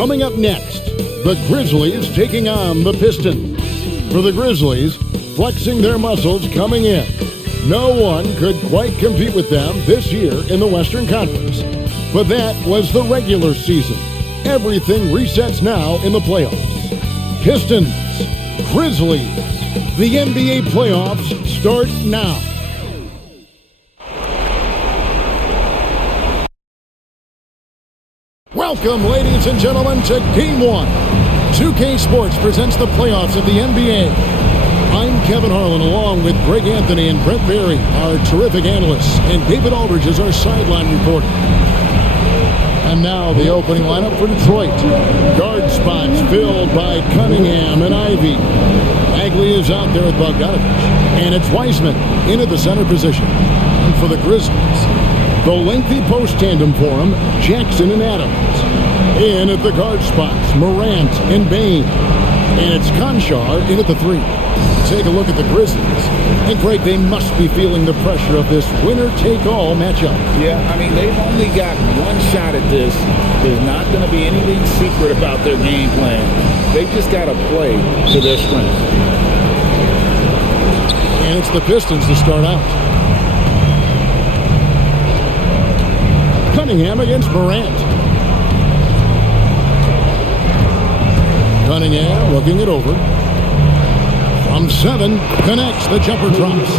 Coming up next, the Grizzlies taking on the Pistons. For the Grizzlies, flexing their muscles coming in. No one could quite compete with them this year in the Western Conference. But that was the regular season. Everything resets now in the playoffs. Pistons, Grizzlies, the NBA playoffs start now. Welcome, ladies and gentlemen, to Game 1. 2K Sports presents the playoffs of the NBA. I'm Kevin Harlan, along with Greg Anthony and Brent Berry, our terrific analysts, and David Aldridge is our sideline reporter. And now the opening lineup for Detroit. Guard spots filled by Cunningham and Ivy. Bagley is out there with Bogdanovich. And it's Wiseman into the center position. And for the Grizzlies, the lengthy post tandem for him, Jackson and Adams. In at the guard spots, Morant and Bain. And it's Conchar in at the 3. Take a look at the Grizzlies. And Greg, they must be feeling the pressure of this winner-take-all matchup. Yeah, I mean, they've only got one shot at this. There's not going to be anything secret about their game plan. They just got to play to their strengths. And it's the Pistons to start out. Cunningham against Morant. Cunningham looking it over. From 7, connects, the jumper drops.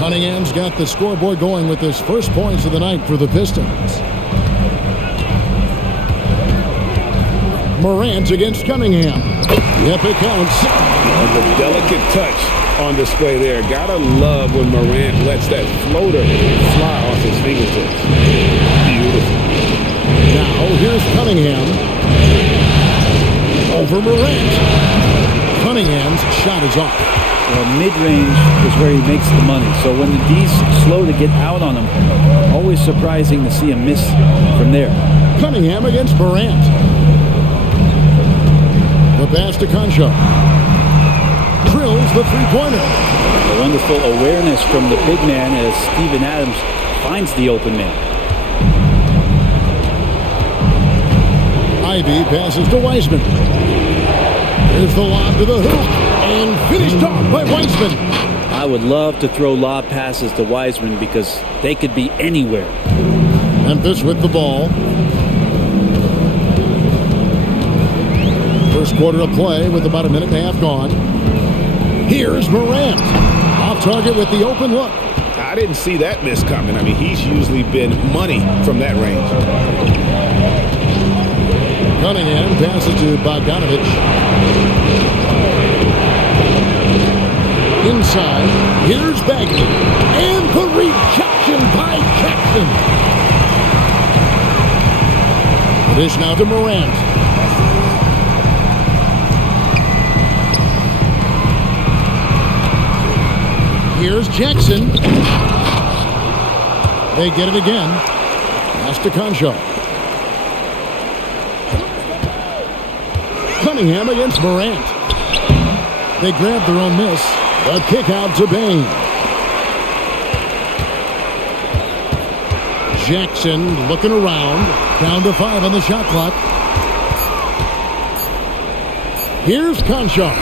Cunningham's got the scoreboard going with his first points of the night for the Pistons. Morant against Cunningham. Yep, it counts. The delicate touch on display there. Gotta love when Morant lets that floater fly off his fingertips. Beautiful. Now, here's Cunningham. Over Morant. Cunningham's shot is off. Well, mid-range is where he makes the money. So when the D's slow to get out on him, always surprising to see him miss from there. Cunningham against Morant. The pass to Conchar. Drills the three-pointer. A wonderful awareness from the big man as Steven Adams finds the open man. Ivy passes to Wiseman. Here's the lob to the hoop. And finished off by Wiseman. I would love to throw lob passes to Wiseman because they could be anywhere. Memphis with the ball. First quarter of play with about a minute and a half gone. Here's Morant. Off target with the open look. I didn't see that miss coming. I mean, he's usually been money from that range. Cunningham passes to Bogdanovich. Inside, here's Bagley. And the rejection by Jackson. Dish now to Morant. Here's Jackson. They get it again. Pass to Conchar. Cunningham against Morant. They grab their own miss. The kick out to Bain. Jackson looking around. Down to 5 on the shot clock. Here's Conchar.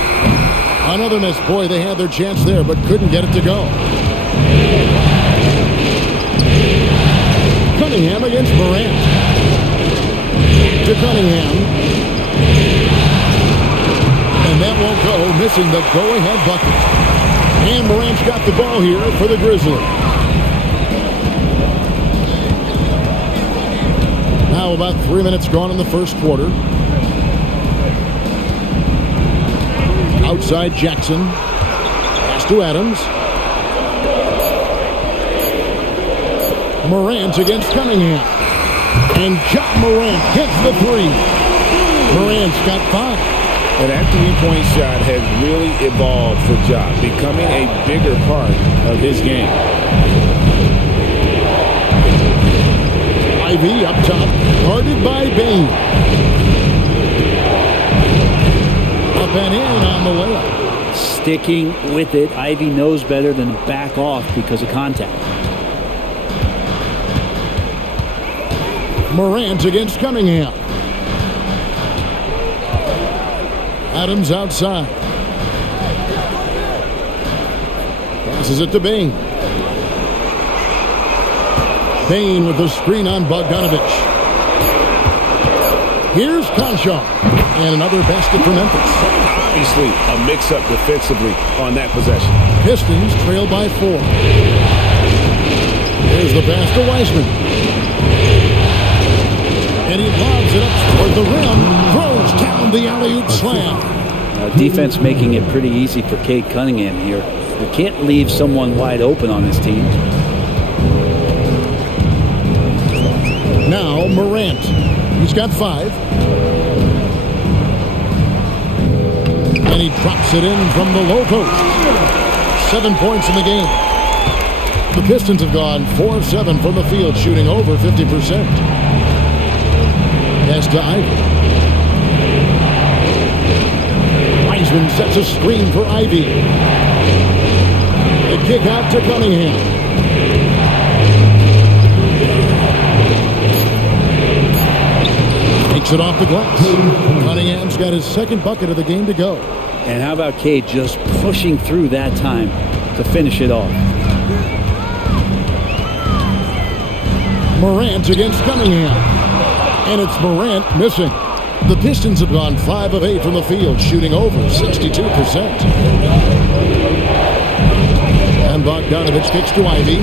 Another miss. Boy, they had their chance there, but couldn't get it to go. Cunningham against Morant. To Cunningham. And that won't go, missing the go-ahead bucket. And Morant's got the ball here for the Grizzlies. Now about 3 minutes gone in the first quarter. Outside Jackson. Pass to Adams. Morant against Cunningham. And John Morant gets the 3. Morant's got 5. And that three-point shot has really evolved for Ja, becoming a bigger part of his game. Ivy up top, guarded by Bain. Up and in on the layup. Sticking with it. Ivy knows better than to back off because of contact. Morant against Cunningham. Adams outside. Passes it to Bain. Bain with the screen on Bogdanovich. Here's Conchar. And another basket for Memphis. Obviously, a mix-up defensively on that possession. Pistons trail by 4. Here's the pass to Wiseman. And he lobs it up toward the rim. Throws down the alley-oop slam. Defense making it pretty easy for Cade Cunningham here. You can't leave someone wide open on this team. Now Morant. He's got 5. And he drops it in from the low post. 7 points in the game. The Pistons have gone 4 of 7 from the field, shooting over 50%. Pass to Ivy. Wiseman sets a screen for Ivy. The kick out to Cunningham. Takes it off the glass. Cunningham's got his second bucket of the game to go. And how about Cade just pushing through that time to finish it off? Morant against Cunningham. And it's Morant missing. The Pistons have gone 5 of 8 from the field, shooting over 62%. And Bogdanovich kicks to Ivy.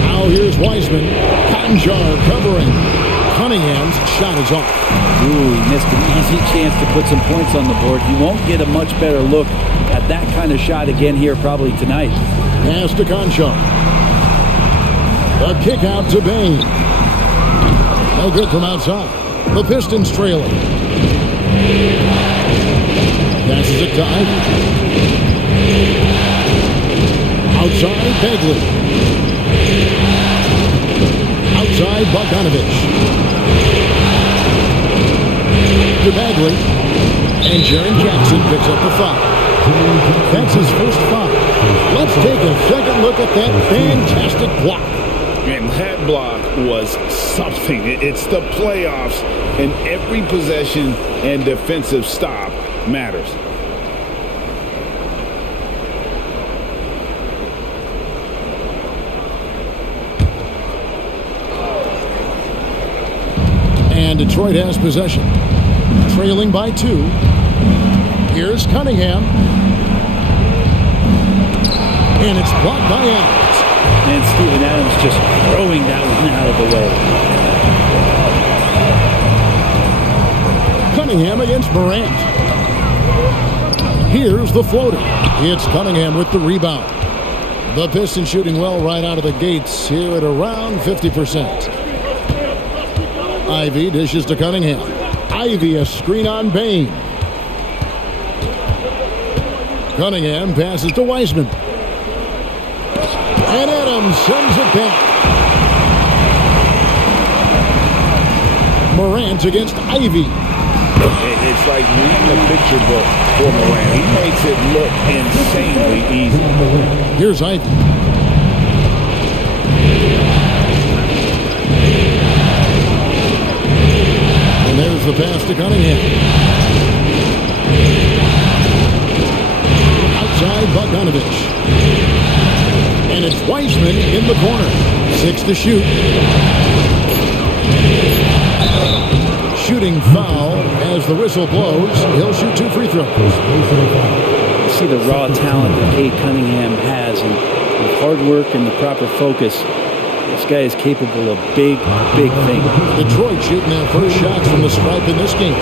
Now here's Wiseman. Conchar covering. Cunningham's shot is off. Ooh, he missed an easy chance to put some points on the board. You won't get a much better look at that kind of shot again here probably tonight. Pass to Conchar. The kick out to Bain. No good from outside. The Pistons trailing. Passes it to Ivy. Outside, Bagley. Outside, Bogdanovich. To Bagley. And Jaren Jackson picks up the foul. That's his first foul. Let's take a second look at that fantastic block. And that block was something. It's the playoffs, and every possession and defensive stop matters. And Detroit has possession. Trailing by 2. Here's Cunningham. And it's blocked by Adams. And Steven Adams just throwing that one out of the way. Cunningham against Morant. Here's the floater. It's Cunningham with the rebound. The Pistons shooting well right out of the gates here at around 50%. Ivy dishes to Cunningham. Ivy a screen on Bain. Cunningham passes to Wiseman. And Adams sends it back. Morant against Ivy. It's like reading a picture book for Morant. He makes it look insanely easy. Here's Ivy. And there's the pass to Cunningham. Outside Bogdanovich. And it's Wiseman in the corner. 6 to shoot. Shooting foul as the whistle blows. He'll shoot 2 free throws. You see the raw talent that Cade Cunningham has, and with hard work and the proper focus, this guy is capable of big, big things. Detroit shooting their first shots from the stripe in this game.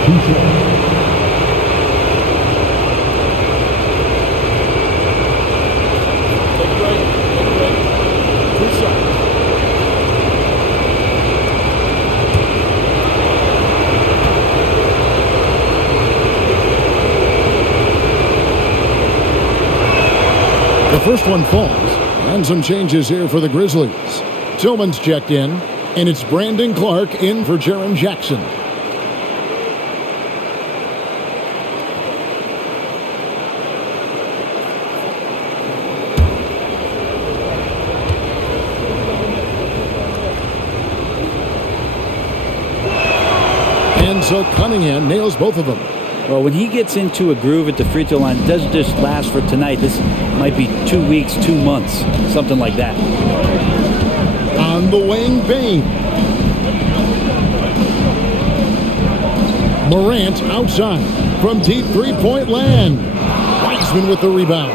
The first one falls, and some changes here for the Grizzlies. Tillman's checked in, and it's Brandon Clark in for Jaren Jackson. And so Cunningham nails both of them. Well, when he gets into a groove at the free throw line, it doesn't just last for tonight. This might be 2 weeks, 2 months, something like that. On the wing, Bain. Morant outside from deep three-point land. Wiseman with the rebound.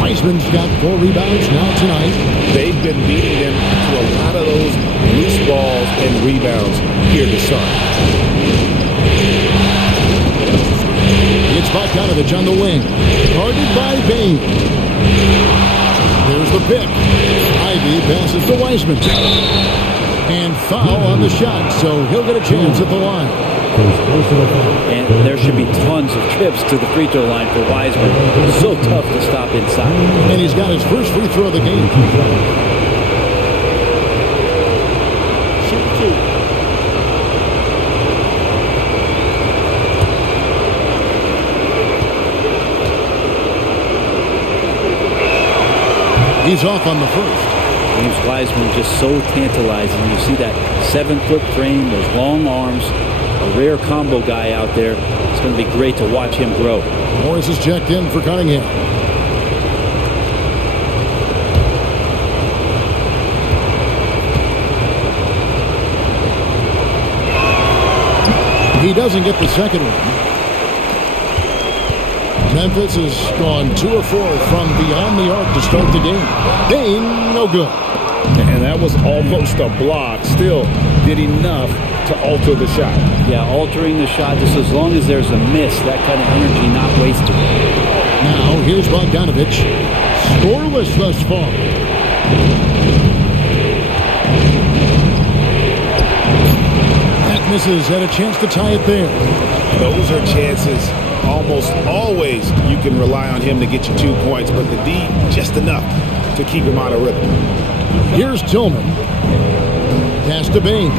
Wiseman's got 4 rebounds now tonight. They've been beating them to a lot of those loose balls and rebounds here to start. It's Bogdanovich on the wing. Guarded by Bain. There's the pick. Ivy passes to Wiseman. And foul on the shot, so he'll get a chance at the line. And there should be tons of trips to the free throw line for Wiseman. It's so tough to stop inside. And he's got his first free throw of the game. Shoot 2. He's off on the first. James Wiseman just so tantalizing. You see that 7-foot frame, those long arms, a rare combo guy out there. It's going to be great to watch him grow. Morris is checked in for Cunningham. He doesn't get the second one. Memphis has gone 2 of 4 from beyond the arc to start the game. Bain, no good. And that was almost a block. Still did enough to alter the shot. Yeah, altering the shot just as long as there's a miss, that kind of energy not wasted. Now, here's Bogdanovich. Scoreless thus far. That misses, had a chance to tie it there. Those are chances. Almost always you can rely on him to get you 2 points, but the D, just enough to keep him out of rhythm. Here's Tillman. Pass to Bain.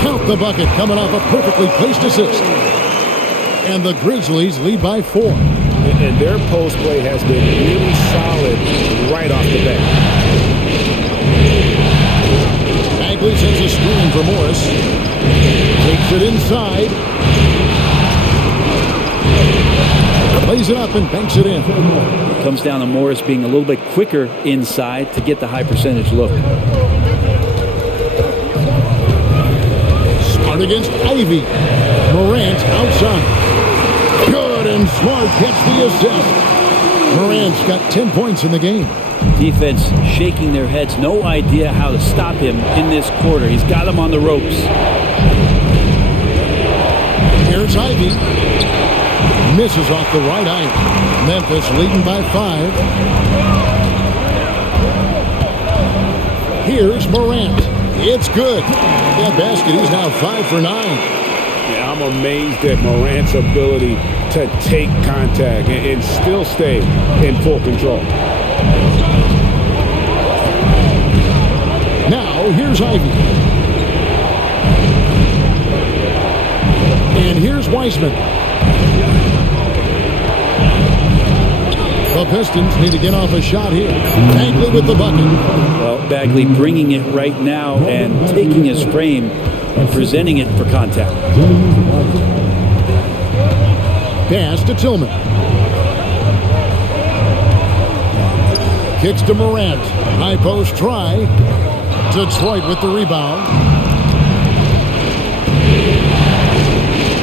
Count the bucket coming off a perfectly placed assist. And the Grizzlies lead by 4. And their post play has been really solid right off the bat. Bagley sends a screen for Morris. Takes it inside. Plays it up and banks it in. It comes down to Morris being a little bit quicker inside to get the high percentage look. Smart against Ivy. Morant outside. Good, and Smart gets the assist. Morant's got 10 points in the game. Defense shaking their heads. No idea how to stop him in this quarter. He's got him on the ropes. Here's Ivy. Misses off the right eye. Memphis leading by 5. Here's Morant. It's good. That basket, he's now 5 for 9. Yeah, I'm amazed at Morant's ability to take contact and still stay in full control. Now, here's Ivy. And here's Wiseman. The Pistons need to get off a shot here. Bagley with the bucket. Well, Bagley bringing it right now and taking his frame and presenting it for contact. Pass to Tillman. Kicks to Morant. High post try. Detroit with the rebound.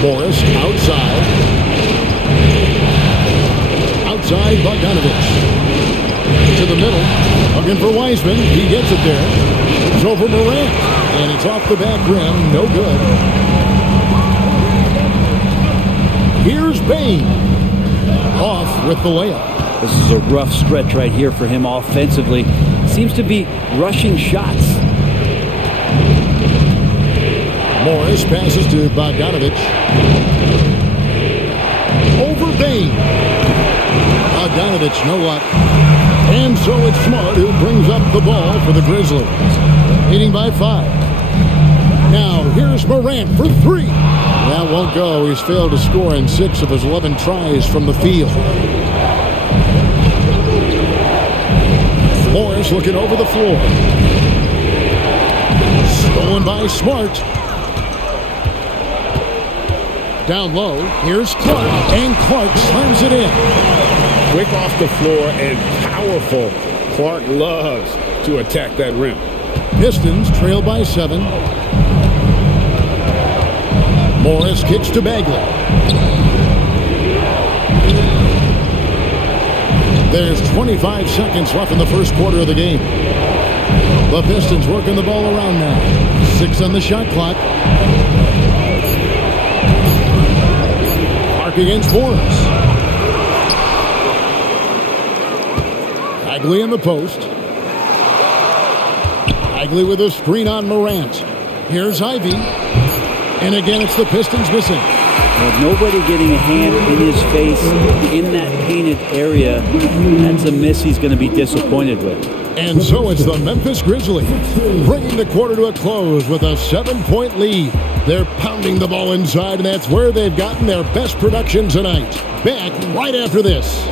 Morris outside. Outside Bogdanovich. To the middle. Looking for Wiseman. He gets it there. It's over Morant. And it's off the back rim. No good. Here's Bain. Off with the layup. This is a rough stretch right here for him offensively. Seems to be rushing shots. Morris passes to Bogdanovich. Over Bain. Bogdanovich, no luck. And so it's Smart who brings up the ball for the Grizzlies. Leading by 5. Now here's Morant for 3. That won't go. He's failed to score in 6 of his 11 tries from the field. Morris looking over the floor. Stolen by Smart. Down low, here's Clark, and Clark slams it in. Quick off the floor and powerful. Clark loves to attack that rim. Pistons trail by 7. Morris kicks to Bagley. There's 25 seconds left in the first quarter of the game. The Pistons working the ball around now. 6 on the shot clock. Clark against Morris. Bagley in the post. Bagley with a screen on Morant. Here's Ivy. And again, it's the Pistons missing. With nobody getting a hand in his face in that painted area, that's a miss he's going to be disappointed with. And so it's the Memphis Grizzlies bringing the quarter to a close with a 7-point lead. They're pounding the ball inside, and that's where they've gotten their best production tonight. Back right after this.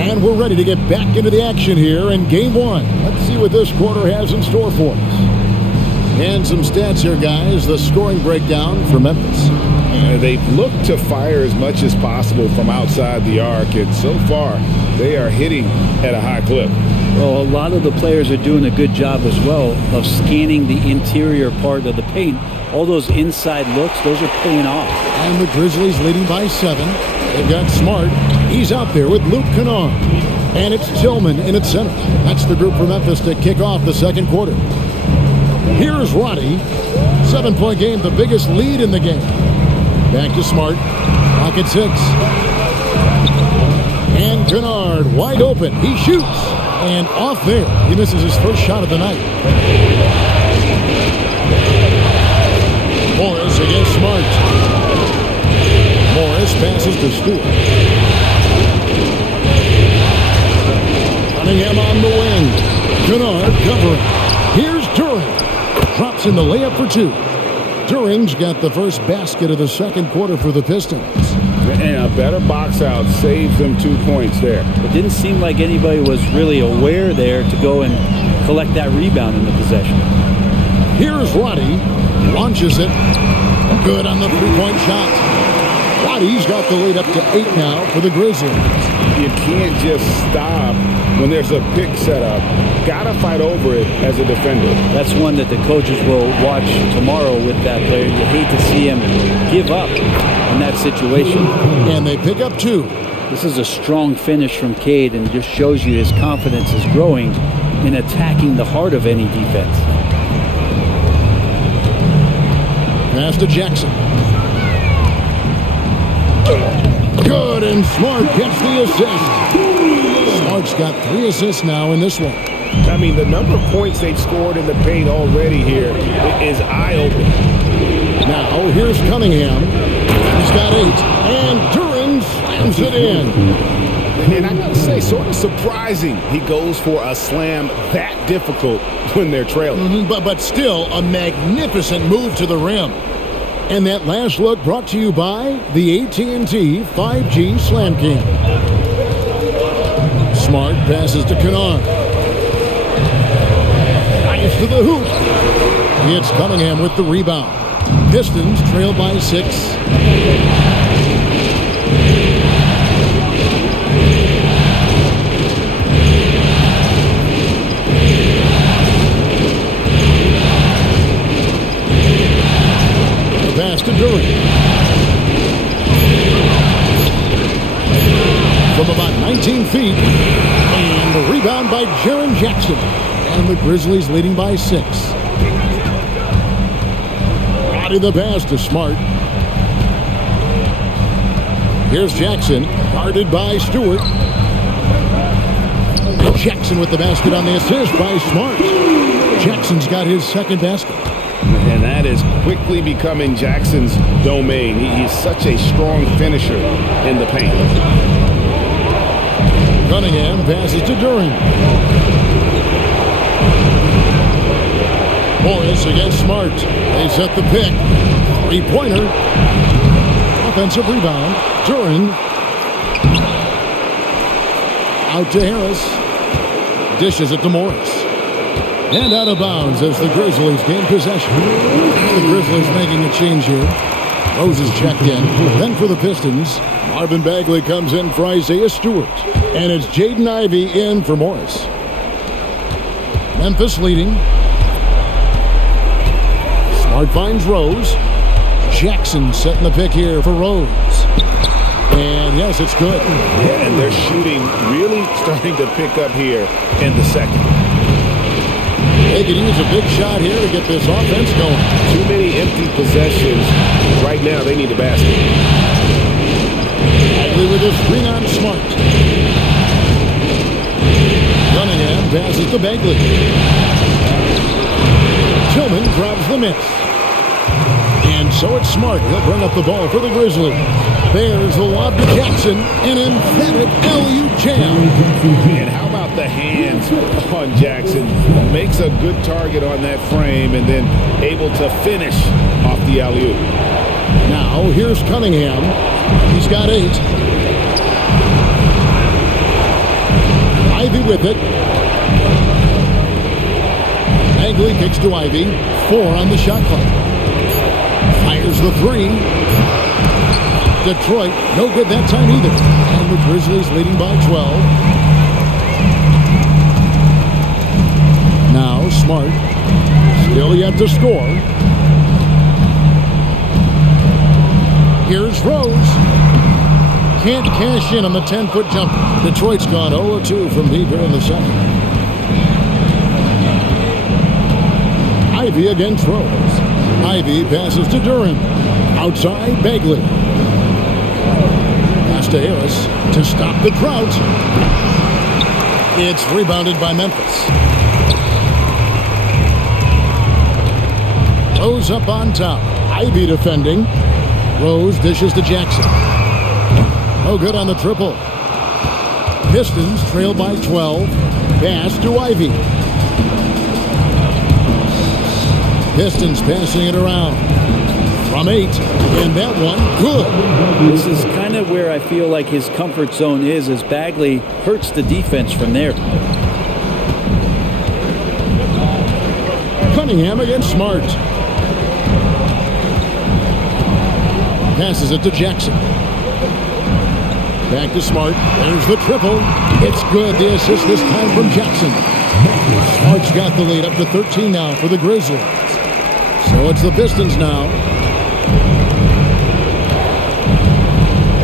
And we're ready to get back into the action here in Game 1. Let's see what this quarter has in store for us. And some stats here, guys. The scoring breakdown for Memphis. They've looked to fire as much as possible from outside the arc, and so far they are hitting at a high clip. Well, a lot of the players are doing a good job as well of scanning the interior part of the paint. All those inside looks, those are paying off. And the Grizzlies leading by 7. They've got Smart. He's out there with Luke Kennard. And it's Tillman in at center. That's the group for Memphis to kick off the second quarter. Here's Roddy. 7-point game, the biggest lead in the game. Back to Smart. Clock at 6. And Kennard wide open. He shoots. And off there. He misses his first shot of the night. Morris against Smart. Morris passes to Stewart. Cunningham on the wing. Kennard covering. Here's Turing. Drops in the layup for 2. Turing's got the first basket of the second quarter for the Pistons. And a better box out saves them 2 points there. It didn't seem like anybody was really aware there to go and collect that rebound in the possession. Here's Roddy. Launches it. Good on the three-point shot. Roddy's got the lead up to 8 now for the Grizzlies. You can't just stop when there's a pick set up. Gotta fight over it as a defender. That's one that the coaches will watch tomorrow with that player. You hate to see him give up in that situation. And they pick up 2. This is a strong finish from Cade and just shows you his confidence is growing in attacking the heart of any defense. Pass to Jackson. Good, and Smart gets the assist. Smart's got 3 assists now in this one. I mean, the number of points they've scored in the paint already here is eye-opening. Now, here's Cunningham. He's got 8, and Turing slams it in. And I gotta say, sort of surprising he goes for a slam that difficult when they're trailing. But still, a magnificent move to the rim. And that last look brought to you by the AT&T 5G Slam Cam. Smart passes to Kennard. Nice to the hoop. It's Cunningham with the rebound. Pistons trail by 6. Pass to Turing. From about 19 feet. And the rebound by Jaren Jackson. And the Grizzlies leading by 6. Roddy the pass to Smart. Here's Jackson. Guarded by Stewart. And Jackson with the basket on the assist by Smart. Jackson's got his second basket. And that is quickly becoming Jackson's domain. He's such a strong finisher in the paint. Cunningham passes to Duran. Morris against Smart. They set the pick. Three-pointer. Offensive rebound. Duran. Out to Harris. Dishes it to Morris. And out of bounds as the Grizzlies gain possession. The Grizzlies making a change here. Rose is checked in. Then for the Pistons, Marvin Bagley comes in for Isaiah Stewart. And it's Jaden Ivey in for Morris. Memphis leading. Smart finds Rose. Jackson setting the pick here for Rose. And yes, it's good. Yeah, and their shooting really starting to pick up here in the second. They could use a big shot here to get this offense going. Too many empty possessions. Right now, they need a basket. Bagley with his screen on Smart. Cunningham passes to Bagley. Tillman grabs the miss. And so it's Smart. He'll bring up the ball for the Grizzlies. There's the lob to Jackson. An emphatic alley-oop jam. And how about the hands on Jackson? Makes a good target on that frame and then able to finish off the alley-oop. Now, here's Cunningham. He's got 8. Ivey with it. Bagley kicks to Ivey. 4 on the shot clock. Fires the 3. Detroit, no good that time either. And the Grizzlies leading by 12. Now Smart, still yet to score. Here's Rose. Can't cash in on the 10-foot jumper. Detroit's gone 0-2 from deep here in the second. Ivey against Rose. Ivey passes to Duran. Outside, Bagley. Pass to Harris to stop the drought. It's rebounded by Memphis. Rose up on top. Ivey defending. Rose dishes to Jackson. No good on the triple. Pistons trail by 12. Pass to Ivey. Pistons passing it around. From 8, and that one, good. This is kind of where I feel like his comfort zone is, as Bagley hurts the defense from there. Cunningham against Smart. Passes it to Jackson. Back to Smart. There's the triple. It's good. The assist this time from Jackson. Smart's got the lead up to 13 now for the Grizzlies. So it's the Pistons now.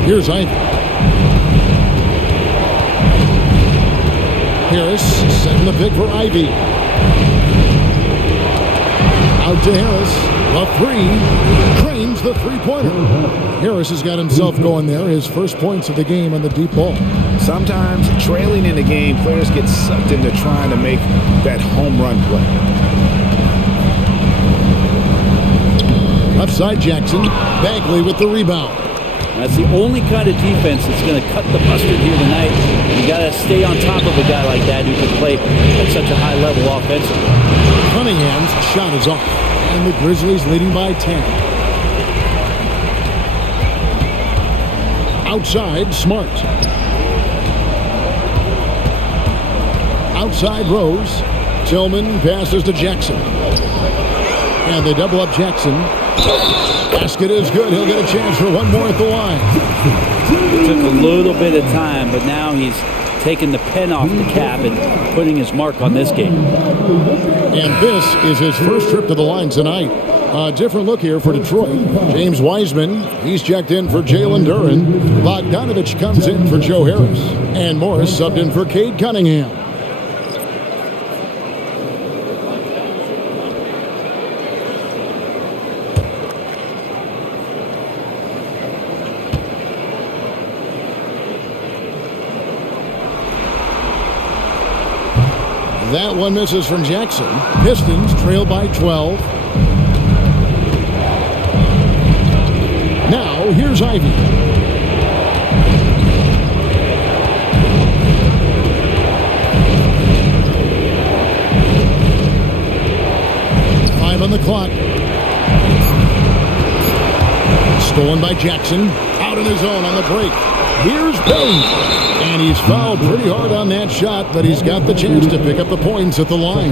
Here's Ivey. Harris setting the pick for Ivey. Out to Harris. The 3. Drains the three-pointer. Harris has got himself going there. His first points of the game on the deep ball. Sometimes trailing in the game, players get sucked into trying to make that home run play. Upside Jackson. Bagley with the rebound. That's the only kind of defense that's going to cut the mustard here tonight. You got to stay on top of a guy like that who can play at such a high level offensively. Cunningham's shot is off. And the Grizzlies leading by 10. Outside, Smart. Outside, Rose. Tillman passes to Jackson. And they double up Jackson. Basket is good. He'll get a chance for one more at the line. It took a little bit of time, but now he's taking the pen off the cap and putting his mark on this game. And this is his first trip to the line tonight. A different look here for Detroit. James Wiseman, he's checked in for Jalen Duran. Bogdanovich comes in for Joe Harris. And Morris subbed in for Cade Cunningham. That one misses from Jackson. Pistons trail by 12. throw. Here's Ivy. On the clock. Stolen by Jackson. Out in his own on the break. Here's Bain. And he's fouled pretty hard on that shot, but he's got the chance to pick up the points at the line.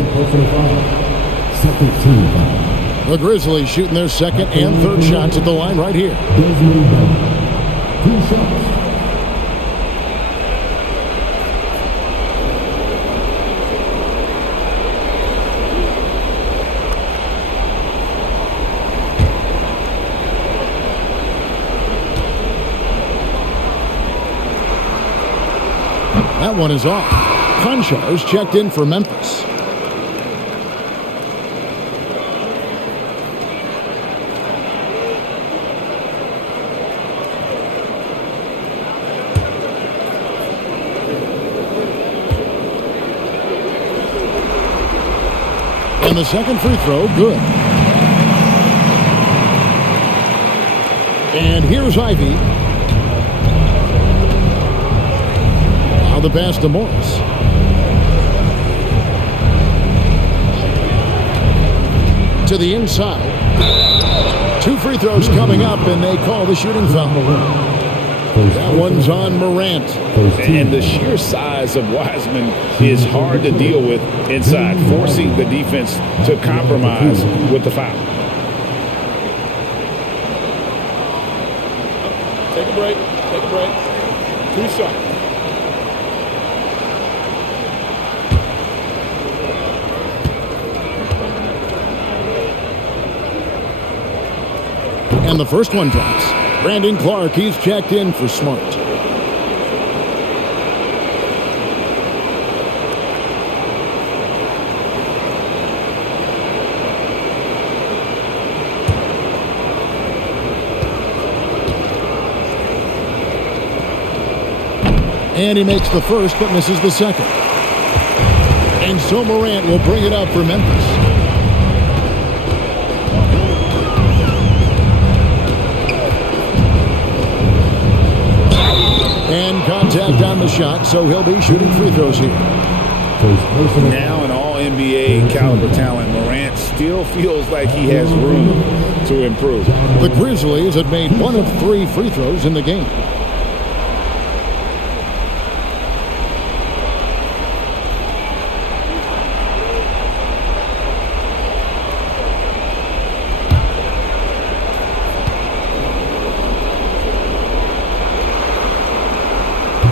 The Grizzlies shooting their second and third shots at the line right here. 2 shots. That one is off. Conchar's checked in for Memphis. And the second free throw, good. And here's Ivy. The pass to Morris. To the inside. 2 free throws coming up, and they call the shooting foul. That one's on Morant. And the sheer size of Wiseman is hard to deal with inside, forcing the defense to compromise with the foul. Take a break. Take a break. 2 shots. And the first one drops. Brandon Clark, he's checked in for Smart. And he makes the first but misses the second. And so Morant will bring it up for Memphis. And contact on the shot, so he'll be shooting free throws here. Now an all-NBA caliber talent, Morant still feels like he has room to improve. The Grizzlies have made 1 of 3 free throws in the game.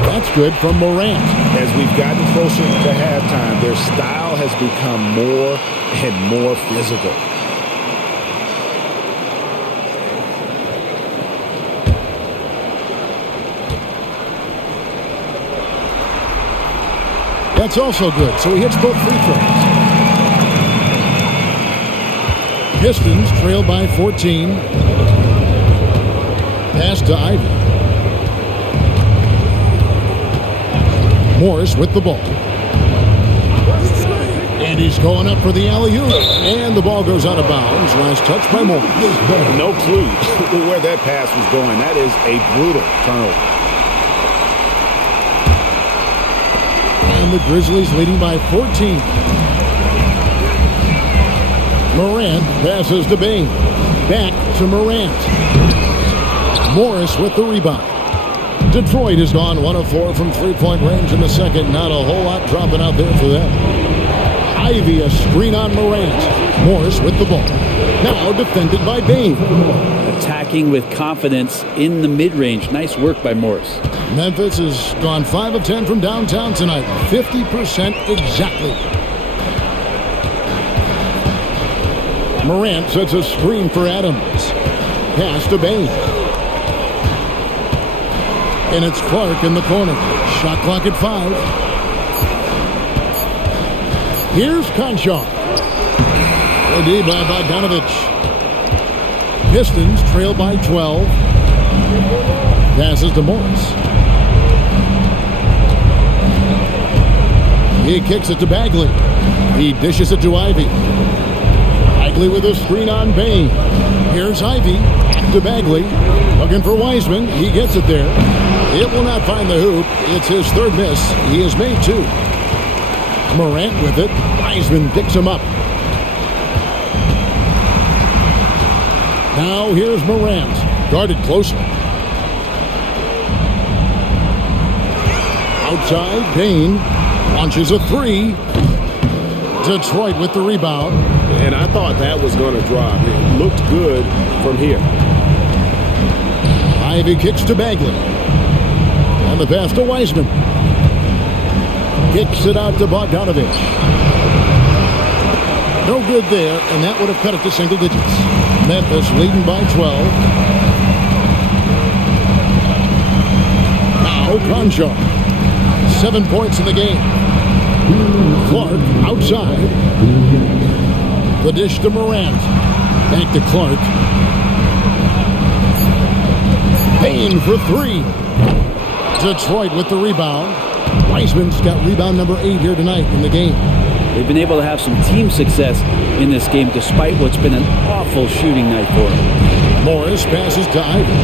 That's good from Morant. As we've gotten closer to halftime, their style has become more and more physical. That's also good, so he hits both free throws. Pistons trail by 14. Pass to Ivy. Morris with the ball. And he's going up for the alley-oop. And the ball goes out of bounds. Last touch by Morris. No clue where that pass was going. That is a brutal turnover. And the Grizzlies leading by 14. Morant passes to Bain. Back to Morant. Morris with the rebound. Detroit has gone 1 of 4 from three-point range in the second. Not a whole lot dropping out there for them. Ivy, a screen on Morant. Morris with the ball. Now defended by Bain. Attacking with confidence in the mid-range. Nice work by Morris. Memphis has gone 5 of 10 from downtown tonight. 50% exactly. Morant sets a screen for Adams. Pass to Bain. And it's Clark in the corner. Shot clock at 5. Here's Conchar. Good D by Bogdanovich. Pistons trail by 12. Passes to Morris. He kicks it to Bagley. He dishes it to Ivy. Bagley with a screen on Bain. Here's Ivy. Back to Bagley. Looking for Wiseman. He gets it there. It will not find the hoop. It's his third miss. He has made 2. Morant with it. Wiseman picks him up. Now here's Morant. Guarded closer. Outside, Bain launches a 3. Detroit with the rebound. And I thought that was going to drop. It looked good from here. Ivy kicks to Bagley. And the pass to Wiseman. Kicks it out to Bogdanovich. No good there, and that would have cut it to single digits. Memphis leading by 12. Now Concho. 7 points in the game. Clark outside. The dish to Morant. Back to Clark. Bain for 3. Detroit with the rebound. Wiseman's got rebound number 8 here tonight in the game. They've been able to have some team success in this game despite what's been an awful shooting night for them. Morris passes to Ivy.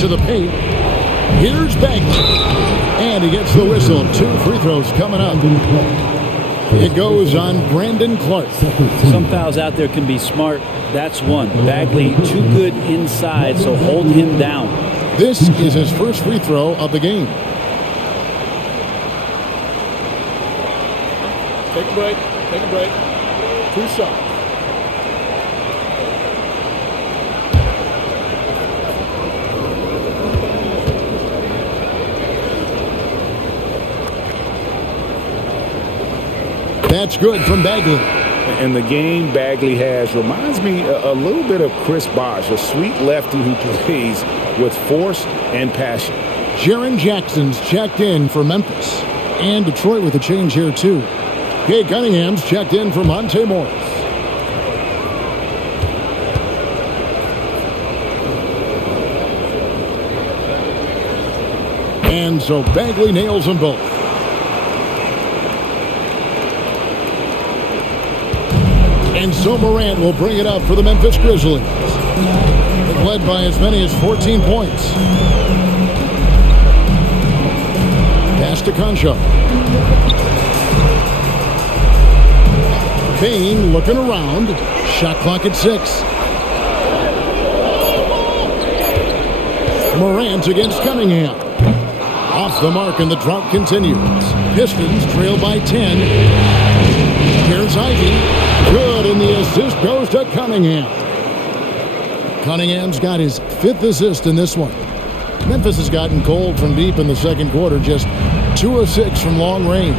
To the paint. Here's Bagley. And he gets the whistle. 2 free throws coming up. It goes on Brandon Clark. Some fouls out there can be smart. That's one. Bagley too good inside, so hold him down. This is his first free throw of the game. Take a break. Take a break. 2 shots. That's good from Bagley. And the game Bagley has reminds me a little bit of Chris Bosh, a sweet lefty who plays with force and passion. Jaren Jackson's checked in for Memphis. And Detroit with a change here, too. Kay Cunningham's checked in for Monte Morris. And so Bagley nails them both. And so Morant will bring it up for the Memphis Grizzlies. They've led by as many as 14 points. Pass to Concho. Bain looking around. Shot clock at 6. Morant against Cunningham. Off the mark and the drought continues. Pistons trail by 10. Here's Ivy. Good, and the assist goes to Cunningham. Cunningham's got his 5th assist in this one. Memphis has gotten cold from deep in the second quarter, just 2 of 6 from long range.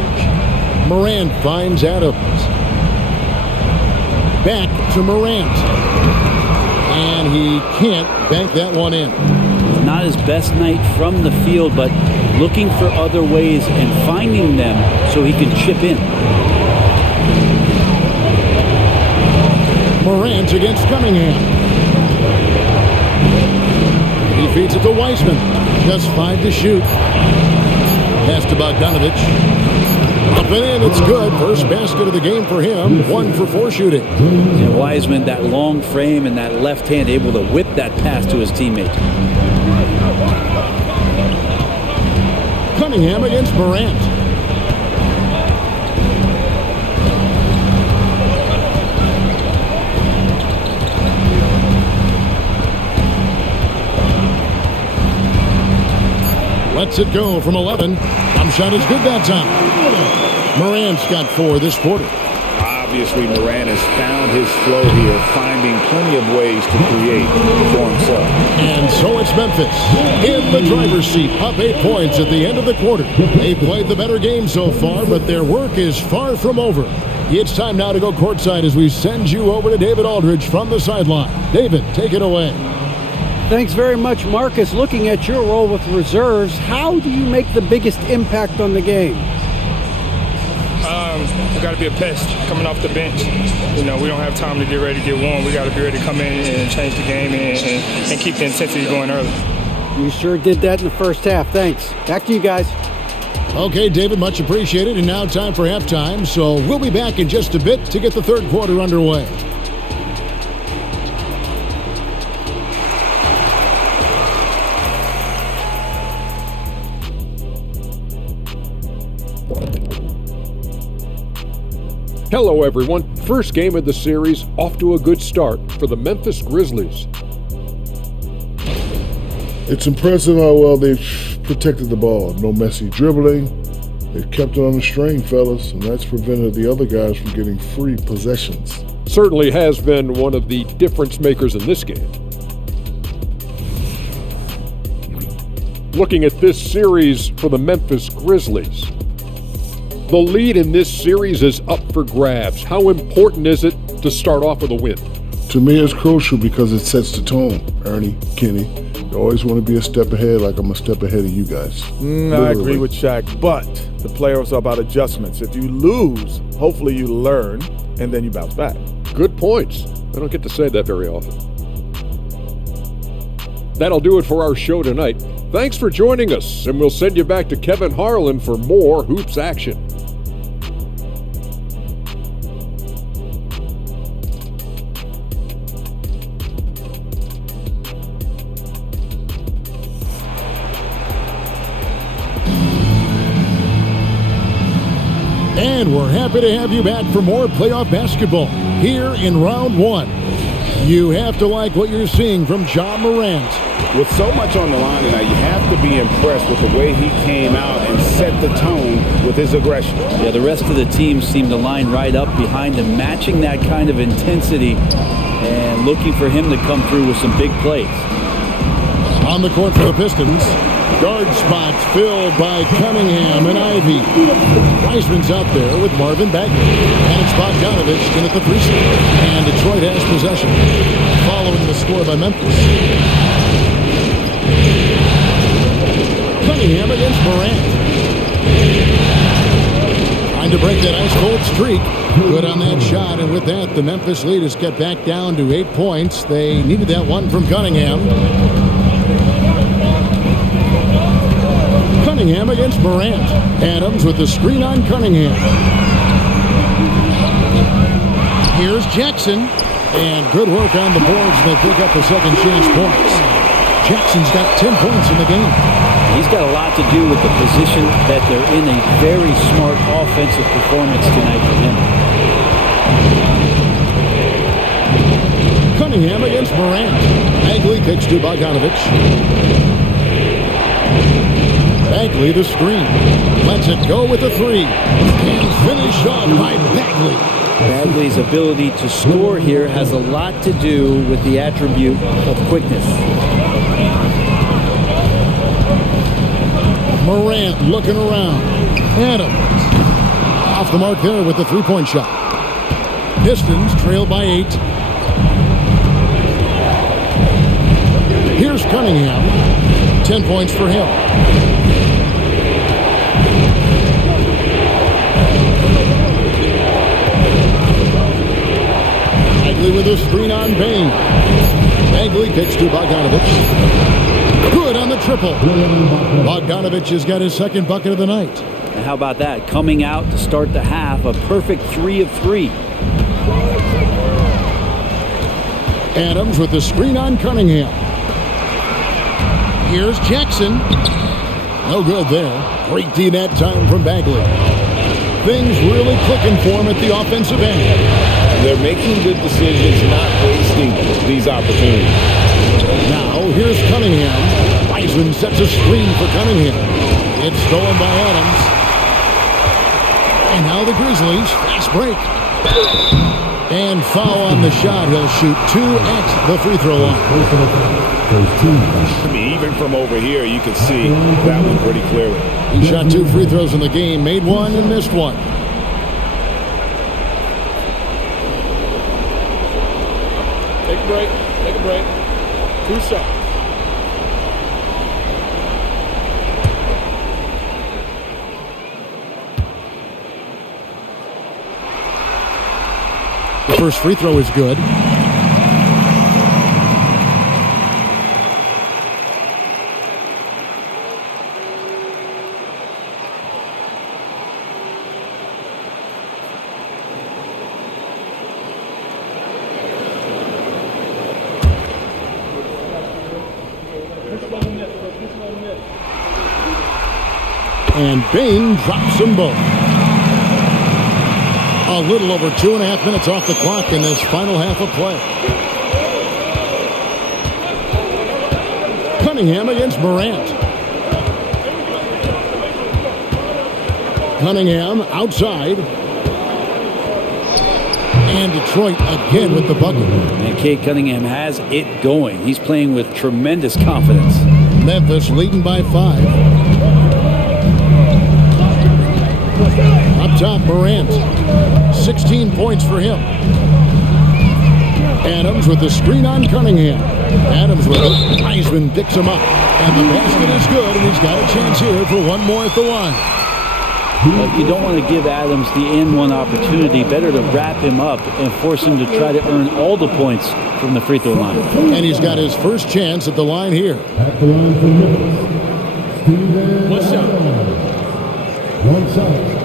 Morant finds Adams. Back to Morant. And he can't bank that one in. Not his best night from the field, but looking for other ways and finding them so he can chip in. Morant against Cunningham. He feeds it to Wiseman. Just 5 to shoot. Pass to Bogdanovich. Up and in, it's good. First basket of the game for him. 1 for 4 shooting. And Wiseman, that long frame and that left hand, able to whip that pass to his teammate. Cunningham against Morant. Lets it go from 11. Jump shot is good that time. Morant's got 4 this quarter. Obviously, Morant has found his flow here, finding plenty of ways to create for himself. And so it's Memphis in the driver's seat, up 8 points at the end of the quarter. They played the better game so far, but their work is far from over. It's time now to go courtside as we send you over to David Aldridge from the sideline. David, take it away. Thanks very much, Marcus. Looking at your role with reserves, how do you make the biggest impact on the game? We got to be a pest coming off the bench. You know, we don't have time to get ready to get warm. We got to be ready to come in and change the game and keep the intensity going early. You sure did that in the first half. Thanks. Back to you guys. Okay, David, much appreciated. And now time for halftime. So we'll be back in just a bit to get the third quarter underway. Hello, everyone. First game of the series, off to a good start for the Memphis Grizzlies. It's impressive how well they've protected the ball. No messy dribbling. They've kept it on the string, fellas, and that's prevented the other guys from getting free possessions. Certainly has been one of the difference makers in this game. Looking at this series for the Memphis Grizzlies. The lead in this series is up for grabs. How important is it to start off with a win? To me, it's crucial because it sets the tone. Ernie, Kenny, you always want to be a step ahead, like I'm a step ahead of you guys. I agree with Shaq, but the playoffs are about adjustments. If you lose, hopefully you learn, and then you bounce back. Good points. I don't get to say that very often. That'll do it for our show tonight. Thanks for joining us, and we'll send you back to Kevin Harlan for more hoops action. And we're happy to have you back for more playoff basketball here in round one. You have to like what you're seeing from Ja Morant. With so much on the line tonight, you have to be impressed with the way he came out and set the tone with his aggression. Yeah, the rest of the team seemed to line right up behind him, matching that kind of intensity and looking for him to come through with some big plays. On the court for the Pistons, guard spots filled by Cunningham and Ivy. Wiseman's out there with Marvin Bagley. And it's Bogdanovich in at the 3 spot. And Detroit has possession. Following the score by Memphis. Cunningham against Morant. Trying to break that ice-cold streak. Good on that shot, and with that, the Memphis lead is kept back down to 8 points. They needed that one from Cunningham. Cunningham against Morant. Adams with the screen on Cunningham. Here's Jackson. And good work on the boards. They pick up the second chance points. Jackson's got 10 points in the game. He's got a lot to do with the position that they're in. A very smart offensive performance tonight for him. Cunningham against Morant. Bagley kicks to Bogdanovich. Bagley the screen. Lets it go with a 3. And finished off by Bagley. Bagley's ability to score here has a lot to do with the attribute of quickness. Morant looking around. Adams. Off the mark there with the 3-point shot. Pistons trail by 8. Here's Cunningham. 10 points for him. Bagley with a screen on Bain. Bagley kicks to Bogdanovich. Good on the triple. Bogdanovich has got his second bucket of the night. And how about that? Coming out to start the half, a perfect 3 of 3. Adams with the screen on Cunningham. Here's Jackson. No good there. Great D that time from Bagley. Things really clicking for him at the offensive end. They're making good decisions, not wasting these opportunities. Now, here's Cunningham. Wiseman sets a screen for Cunningham. It's stolen by Adams. And now the Grizzlies, fast break. And foul on the shot. He'll shoot 2 at the free throw line. I mean, even from over here, you can see that one pretty clearly. He shot 2 free throws in the game, made 1 and missed 1. Take a break. Take a break. 2 shots. The first free throw is good. And Bain drops them both. A little over 2.5 minutes off the clock in this final half of play. Cunningham against Morant. Cunningham outside. And Detroit again with the bucket. And Cade Cunningham has it going. He's playing with tremendous confidence. Memphis leading by 5. Up top, Morant. 16 points for him. Adams with the screen on Cunningham. Adams with it. Wiseman picks him up. And the basket is good, and he's got a chance here for one more at the line. But you don't want to give Adams the N1 opportunity. Better to wrap him up and force him to try to earn all the points from the free throw line. And he's got his first chance at the line here. At the line for Memphis, Steven One shot. Adams. One shot.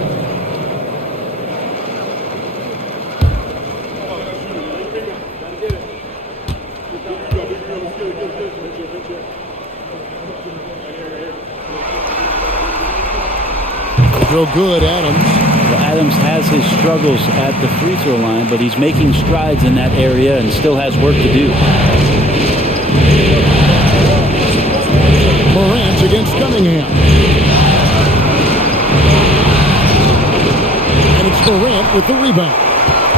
Real good, Adams. Well, Adams has his struggles at the free throw line, but he's making strides in that area and still has work to do. Morant against Cunningham. And it's Morant with the rebound.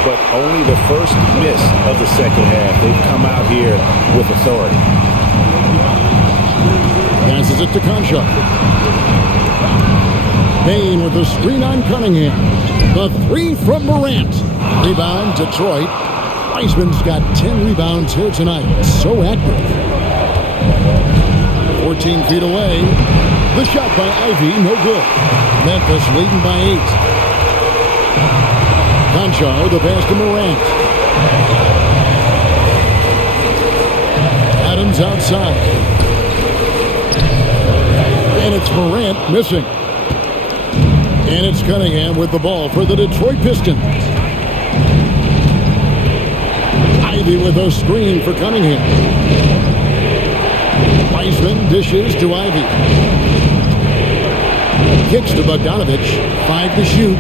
But only the first miss of the second half. They've come out here with authority. Passes it to Concha. Bain with the screen on Cunningham. The 3 from Morant. Rebound, Detroit. Wiseman's got 10 rebounds here tonight. So active. 14 feet away. The shot by Ivy, no good. Memphis leading by 8. Concha, the pass to Morant. Adams outside. And it's Morant missing. And it's Cunningham with the ball for the Detroit Pistons. Ivy with a screen for Cunningham. Wiseman dishes to Ivy. Kicks to Bogdanovich. 5 to shoot.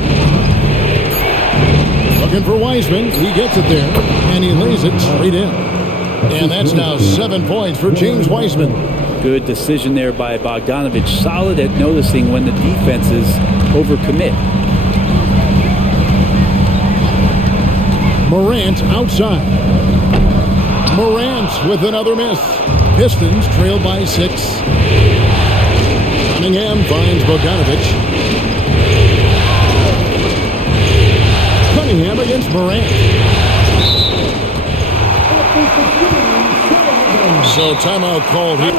Looking for Wiseman. He gets it there. And he lays it straight in. And that's now 7 points for James Wiseman. Good decision there by Bogdanovich. Solid at noticing when the defenses overcommit. Morant outside. Morant with another miss. Pistons trail by 6. Cunningham finds Bogdanovich. Cunningham against Morant. So timeout called here.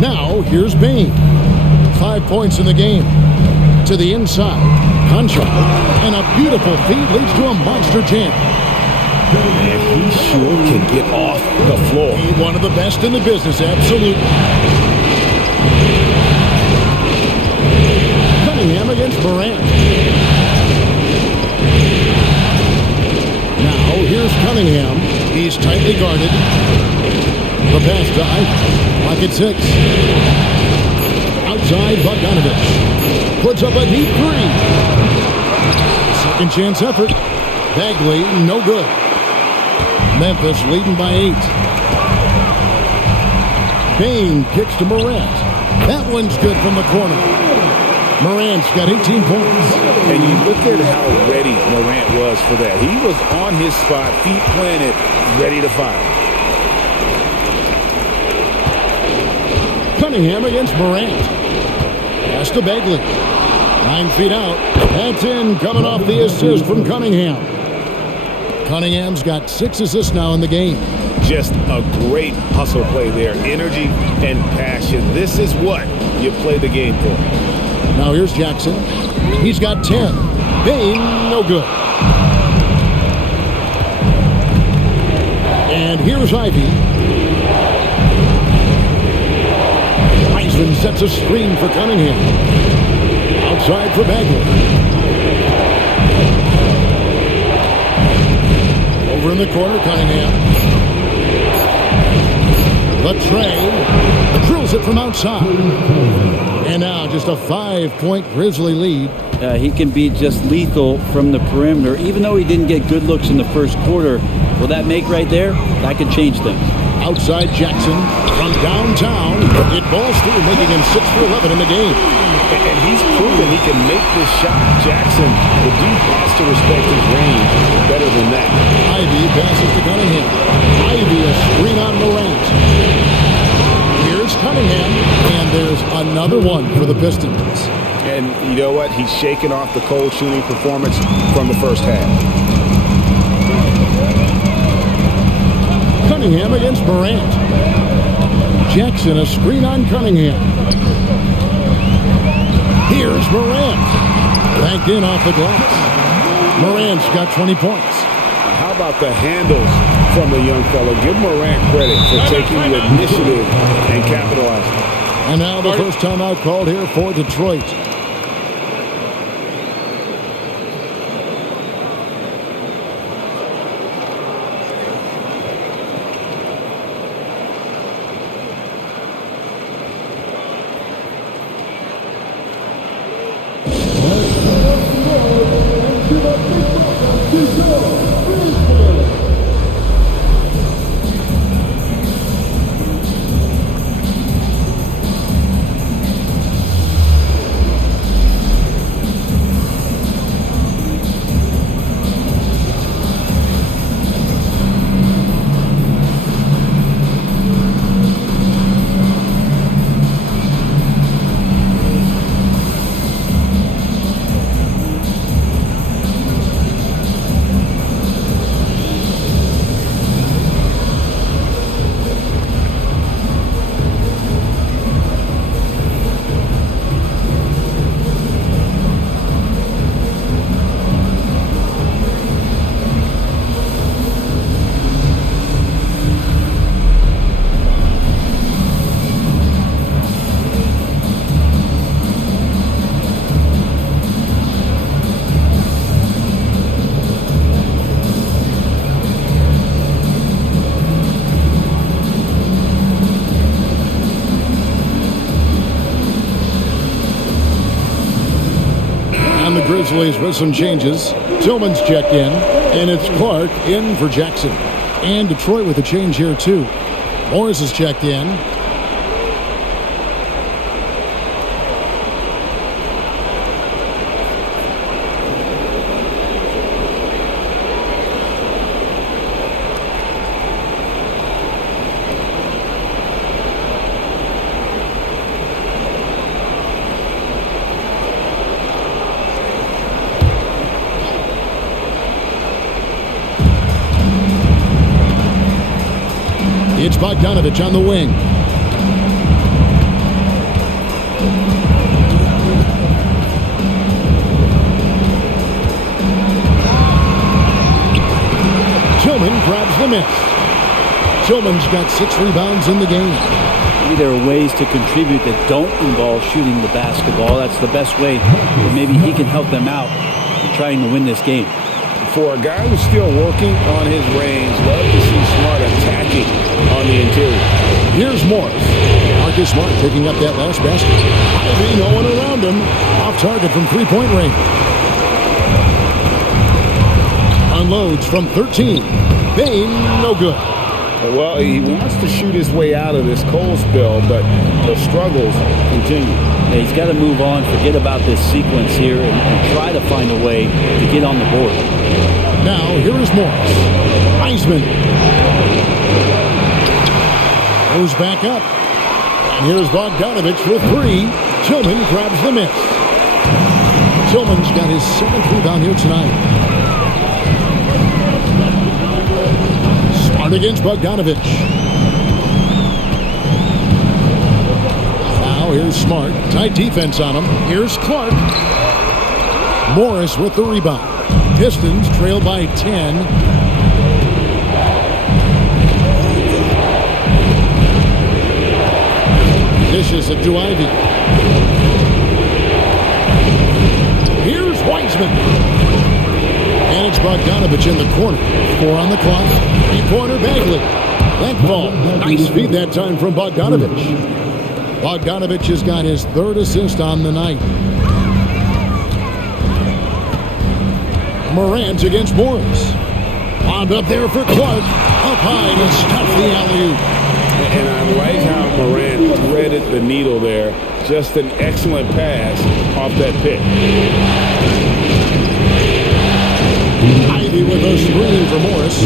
Now here's Bain. 5 points in the game. To the inside. Concha. And a beautiful feed leads to a monster jam. Man, he sure can get off the floor. He's one of the best in the business, absolutely. Cunningham against Morant. Now here's Cunningham. He's tightly guarded. The pass to Ivy. Pocket 6. Outside, Bogdanovich puts up a deep 3. Second chance effort. Bagley, no good. Memphis leading by 8. Bain kicks to Morant. That one's good from the corner. Morant's got 18 points. And you look at how ready Morant was for that. He was on his spot, feet planted, ready to fire. Cunningham against Morant. Pass to Bagley. 9 feet out. That's in, coming off the assist from Cunningham. Cunningham's got 6 assists now in the game. Just a great hustle play there. Energy and passion. This is what you play the game for. Now here's Jackson. He's got 10. Bain, no good. And here's Ivy. Wiseman sets a screen for Cunningham. Outside for Bagley. Over in the corner, Cunningham. The tray. Drills it from outside. And now just a 5-point Grizzly lead. He can be just lethal from the perimeter. Even though he didn't get good looks in the first quarter, will that make right there? That could change things. Outside Jackson from downtown. It balls through, making him 6 for 11 in the game. And he's proven he can make this shot. Jackson, the dude has to respect his range better than that. Ivy passes to Cunningham. Ivy a screen on Morant. Here's Cunningham, and there's another one for the Pistons. And you know what? He's shaking off the cold shooting performance from the first half. Cunningham against Morant. Jackson a screen on Cunningham. Here's Morant. Banked in off the glass. Morant's got 20 points. How about the handles from the young fellow? Give Morant credit for taking the initiative and capitalizing. And now the first timeout called here for Detroit. The Grizzlies with some changes. Tillman's checked in, and it's Clark in for Jackson. And Detroit with a change here, too. Morris is checked in. It's Bogdanovich on the wing. Tillman grabs the miss. Tillman's got 6 rebounds in the game. Maybe there are ways to contribute that don't involve shooting the basketball. That's the best way. But maybe he can help them out in trying to win this game. For a guy who's still working on his range, love to see Smart attacking on the interior. Here's Morris. Marcus Smart picking up that last basket. Ivy, no one around him. Off target from three-point range. Unloads from 13. Bain, no good. Well, he wants to shoot his way out of this cold spell, but the struggles continue. Yeah, he's got to move on, forget about this sequence here, and try to find a way to get on the board. Now, here is Morris. Wiseman goes back up. And here's Bogdanovich for 3. Tillman grabs the miss. Tillman's got his 7th rebound here tonight. Smart against Bogdanovich. Now here's Smart. Tight defense on him. Here's Clark. Morris with the rebound. Pistons trail by 10. Dishes it to Ivy. Here's Wiseman. And it's Bogdanovich in the corner. 4 on the clock. 3-pointer Bagley. That ball. Nice feed that time from Bogdanovich. Bogdanovich has got his 3rd assist on the night. Morant against Morris. Bombed up there for Clark. Up high to stuff the alley-oop. And I like how Morant threaded the needle there. Just an excellent pass off that pick. Ivy with a screen for Morris.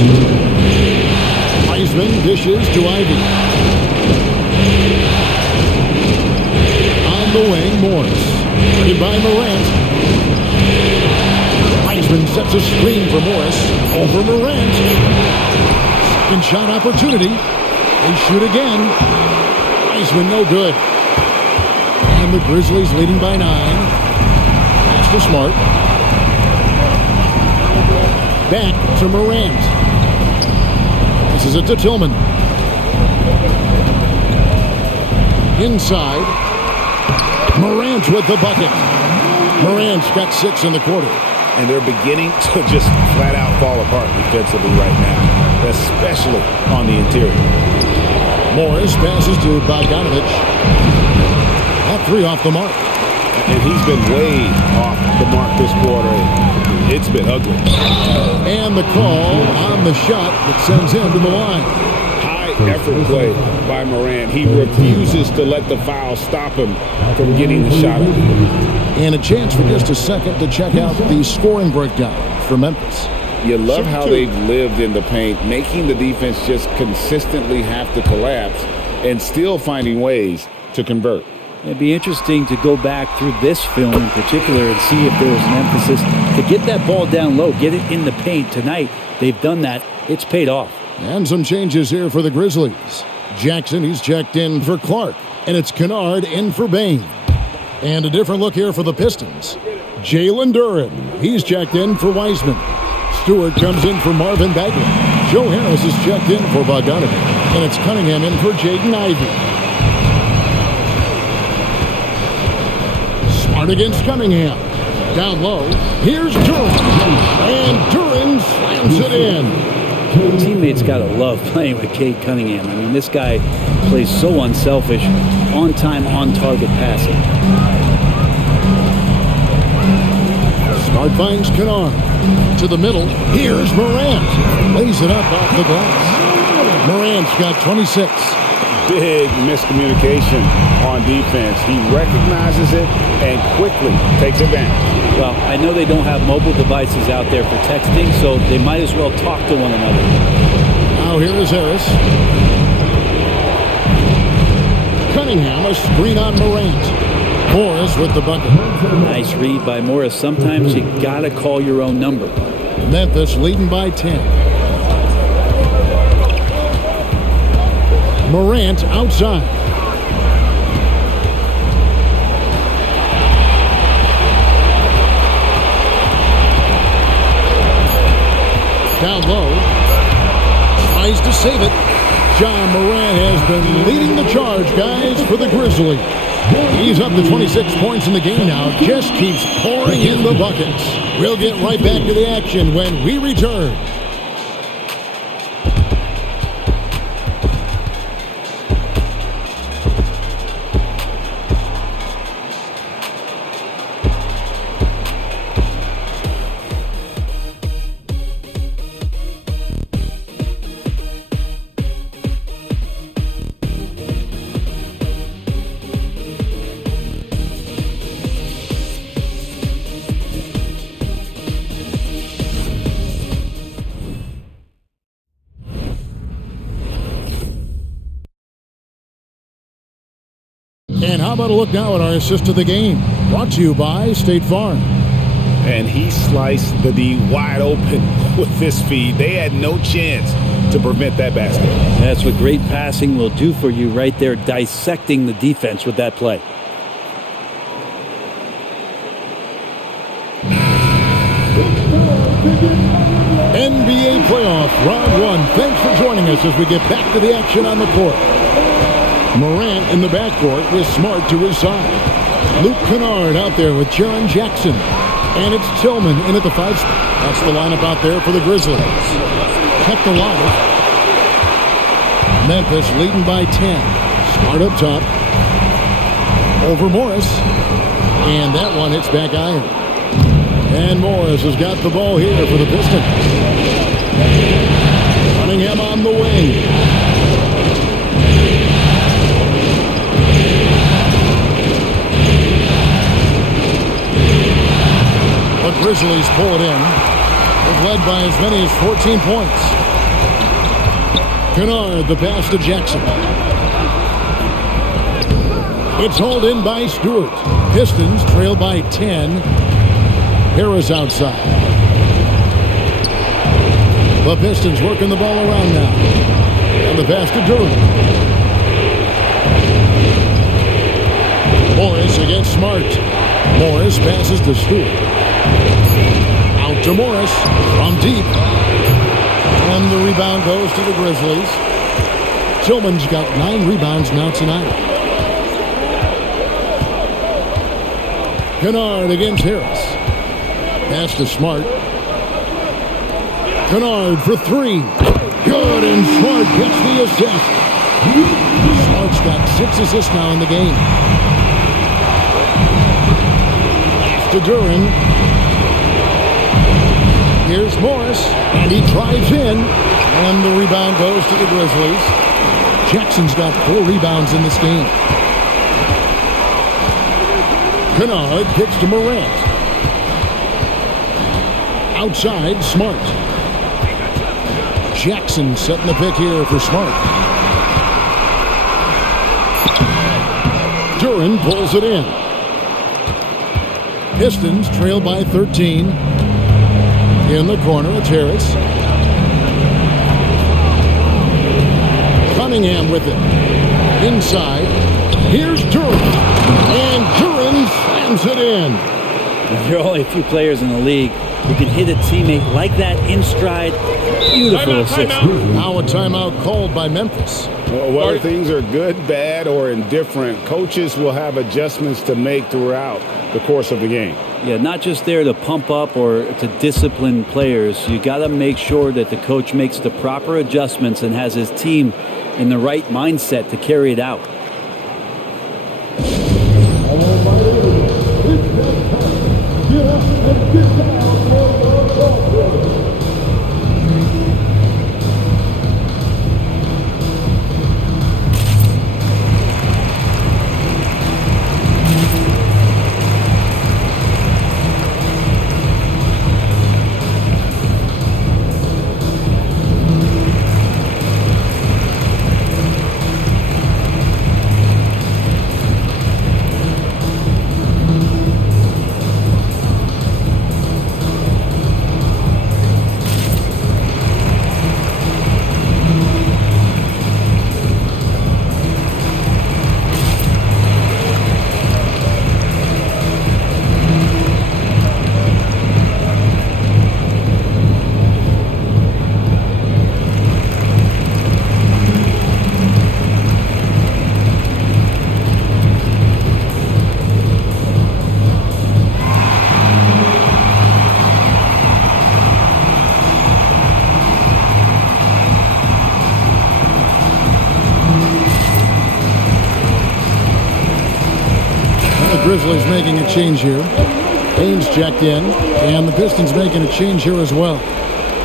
Wiseman dishes to Ivy. On the wing, Morris. Guarded by Morant. Wiseman sets a screen for Morris. Over Morant. Second shot opportunity. They shoot again. Wiseman no good. And the Grizzlies leading by 9. Pass to Smart. Back to Morant. This is it to Tillman. Inside. Morant with the bucket. Morant's got 6 in the quarter. And they're beginning to just flat out fall apart defensively right now, especially on the interior. Morris passes to Bogdanovich. That 3 off the mark. And he's been way off the mark this quarter. It's been ugly. And the call on the shot that sends him to the line. High effort play by Morant. He refuses to let the foul stop him from getting the shot up. And a chance for just a second to check out the scoring breakdown for Memphis. You love how they've lived in the paint, making the defense just consistently have to collapse and still finding ways to convert. It'd be interesting to go back through this film in particular and see if there was an emphasis to get that ball down low, get it in the paint. Tonight, they've done that. It's paid off. And some changes here for the Grizzlies. Jackson, he's checked in for Clark. And it's Kennard in for Bain. And a different look here for the Pistons. Jalen Duren, he's checked in for Wiseman. Stewart comes in for Marvin Bagley. Joe Harris is checked in for Bogdanovich. And it's Cunningham in for Jaden Ivey. Smart against Cunningham. Down low. Here's Duren. And Duren slams it in. Teammates got to love playing with Cade Cunningham. I mean, this guy plays so unselfish, on-time, on-target passing. Smart finds Kennard. To the middle. Here's Morant. Lays it up off the glass. Morant's got 26. Big miscommunication on defense. He recognizes it and quickly takes advantage. Well, I know they don't have mobile devices out there for texting, so they might as well talk to one another. Now here is Harris. Cunningham, a screen on Morant. Morris with the bucket. Nice read by Morris. Sometimes you got to call your own number. Memphis leading by 10. Morant outside. Down low. Tries to save it. John Morant has been leading the charge, guys, for the Grizzlies. He's up to 26 points in the game now. Just keeps pouring in the buckets. We'll get right back to the action when we return. And how about a look now at our assist of the game? Brought to you by State Farm. And he sliced the D wide open with this feed. They had no chance to prevent that basket. That's what great passing will do for you right there, dissecting the defense with that play. NBA playoff round 1. Thanks for joining us as we get back to the action on the court. Morant in the backcourt with Smart to his side. Luke Kennard out there with Jaren Jackson. And it's Tillman in at the 5 spot. That's the lineup out there for the Grizzlies. Kept alive. Memphis leading by 10. Smart up top. Over Morris. And that one hits back iron. And Morris has got the ball here for the Pistons. Cunningham on the wing. The Grizzlies pull it in. They've led by as many as 14 points. Kennard, the pass to Jackson. It's hauled in by Stewart. Pistons trail by 10. Harris outside. The Pistons working the ball around now. And the pass to Durant. Morris against Smart. Morris passes to Stewart. Out to Morris from deep. And the rebound goes to the Grizzlies. Tillman's got 9 rebounds now tonight. Kennard against Harris. Pass to Smart. Kennard for 3. Good, and Smart gets the assist. Smart's got 6 assists now in the game. Pass to Durant. Here's Morris, and he drives in, and the rebound goes to the Grizzlies. Jackson's got 4 rebounds in this game. Kennard kicks to Morant. Outside, Smart. Jackson setting the pick here for Smart. Durant pulls it in. Pistons trail by 13. In the corner, it's Harris. Cunningham with it. Inside. Here's Durant. And Durant slams it in. There are only a few players in the league who can hit a teammate like that in stride. Beautiful assist. Now a timeout called by Memphis. Well, whether things are good, bad, or indifferent, coaches will have adjustments to make throughout the course of the game. Yeah, not just there to pump up or to discipline players. You got to make sure that the coach makes the proper adjustments and has his team in the right mindset to carry it out. Grizzlies making a change here. Haynes checked in, and the Pistons making a change here as well.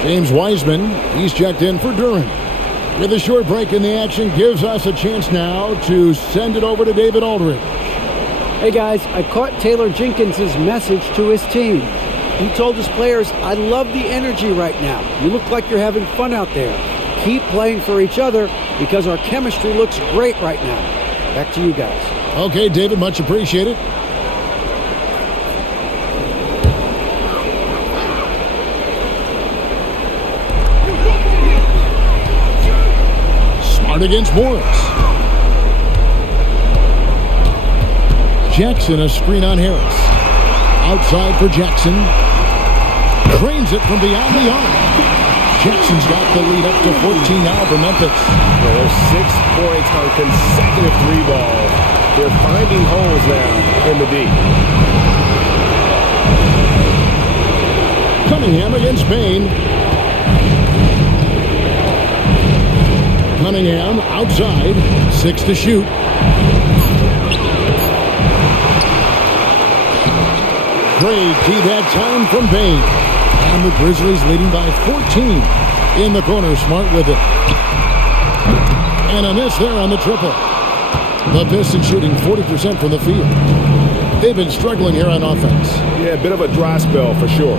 James Wiseman, he's checked in for Durant. With a short break in the action, gives us a chance now to send it over to David Aldridge. Hey guys, I caught Taylor Jenkins' message to his team. He told his players, I love the energy right now. You look like you're having fun out there. Keep playing for each other because our chemistry looks great right now. Back to you guys. Okay, David, much appreciated. Smart against Morris. Jackson, a screen on Harris. Outside for Jackson. Cranes it from beyond the arc. Jackson's got the lead up to 14 now for Memphis. Yeah, there's 6 points on consecutive 3 balls. They're finding holes now in the D. Cunningham against Payne. Cunningham outside. 6 to shoot. Great key that time from Payne. And the Grizzlies leading by 14 in the corner. Smart with it. And a miss there on the triple. The Pistons shooting 40% from the field. They've been struggling here on offense. Yeah, a bit of a dry spell for sure.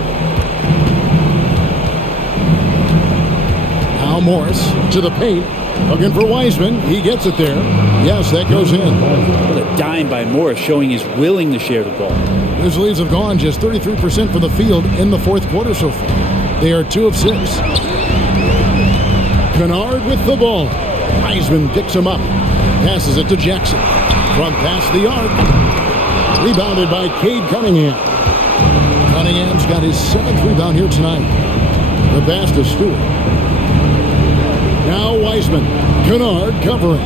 Now Morris to the paint. Looking for Wiseman. He gets it there. Yes, that goes in. What a dime by Morris, showing he's willing to share the ball. Grizzlies have gone just 33% from the field in the fourth quarter so far. They are 2 of 6. Kennard with the ball. Wiseman picks him up. Passes it to Jackson. From past the arc. Rebounded by Cade Cunningham. Cunningham's got his 7th rebound here tonight. The pass to Stewart. Now Wiseman. Kennard covering.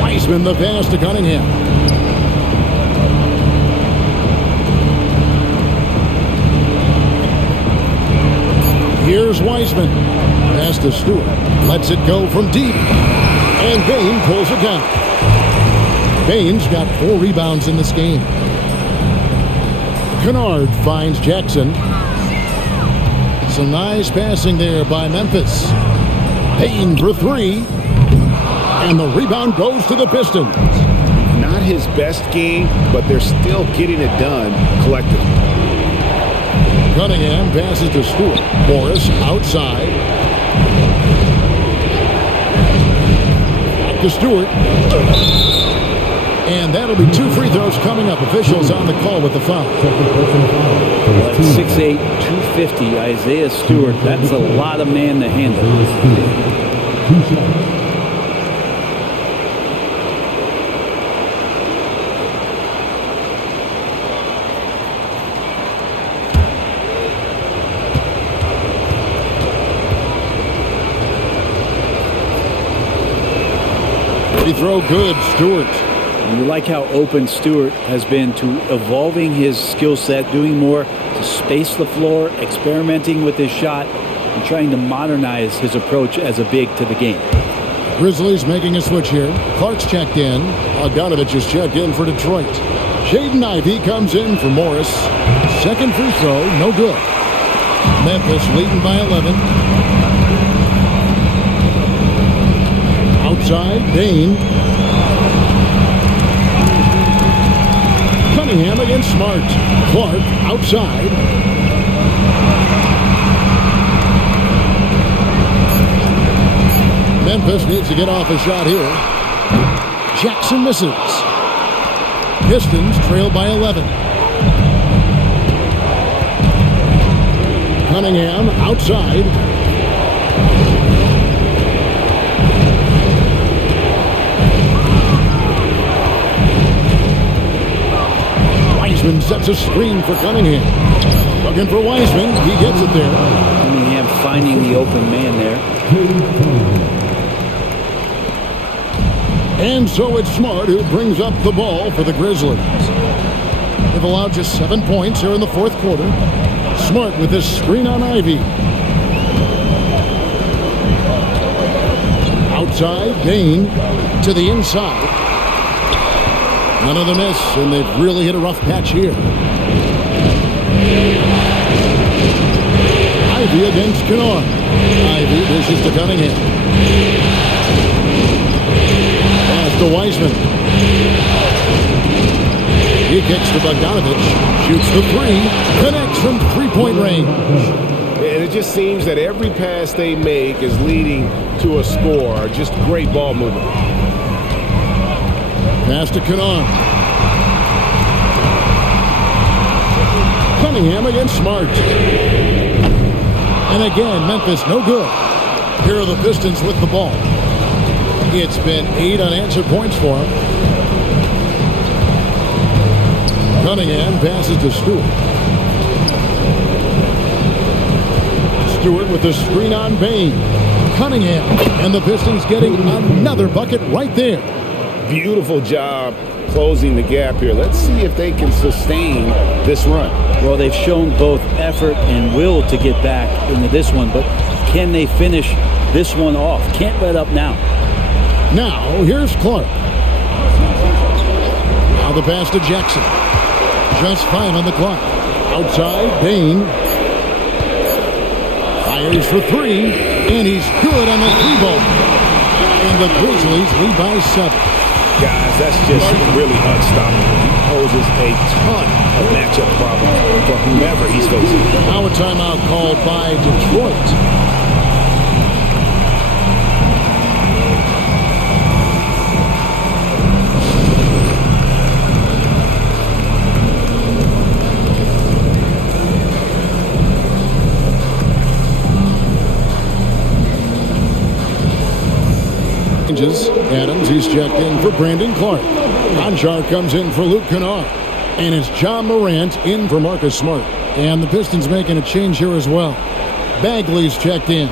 Wiseman the pass to Cunningham. Here's Wiseman. Pass to Stewart. Lets it go from deep. And Payne pulls it down. Payne's got 4 rebounds in this game. Kennard finds Jackson. Some nice passing there by Memphis. Payne for 3. And the rebound goes to the Pistons. Not his best game, but they're still getting it done collectively. Cunningham passes to Stewart. Morris outside. Back to Stewart. And that'll be 2 free throws coming up. Officials on the call with the foul. At 6'8", 250, Isaiah Stewart. That's a lot of man to handle. Free throw good, Stewart. And you like how open Stewart has been to evolving his skill set, doing more to space the floor, experimenting with his shot, and trying to modernize his approach as a big to the game. Grizzlies making a switch here. Clark's checked in. Bogdanovich is checked in for Detroit. Jaden Ivey comes in for Morris. 2nd free throw, no good. Memphis leading by 11. Outside, Payne. Cunningham against Smart. Clark outside. Memphis needs to get off a shot here. Jackson misses. Pistons trail by 11. Cunningham outside. Wiseman sets a screen for Cunningham. Looking for Wiseman. He gets it there. Cunningham finding the open man there. And so it's Smart who brings up the ball for the Grizzlies. They've allowed just 7 points here in the fourth quarter. Smart with this screen on Ivy. Outside, Payne to the inside. Another miss, and they've really hit a rough patch here. Ivy against Kennard. Ivy dishes to Cunningham. Pass to Wiseman. He kicks to Bogdanovich. Shoots the 3. Connects from 3-point range. And it just seems that every pass they make is leading to a score. Just great ball movement. Pass to Kennard. Cunningham against Smart. And again, Memphis no good. Here are the Pistons with the ball. It's been 8 unanswered points for him. Cunningham passes to Stewart. Stewart with the screen on Bain. Cunningham, and the Pistons getting another bucket right there. Beautiful job closing the gap here. Let's see if they can sustain this run. Well, they've shown both effort and will to get back into this one, but can they finish this one off? Can't let up now. Now, here's Clark. Now the pass to Jackson. Just 5 on the clock. Outside, Bain. Fires for 3, and he's good on the 3-ball. And the Grizzlies lead by 7. Guys, that's just really unstoppable. He poses a ton of matchup problems for whomever he's facing. Now a timeout called by Detroit. Adams, he's checked in for Brandon Clark. Conchar comes in for Luke Kennard. And it's John Morant in for Marcus Smart. And the Pistons making a change here as well. Bagley's checked in.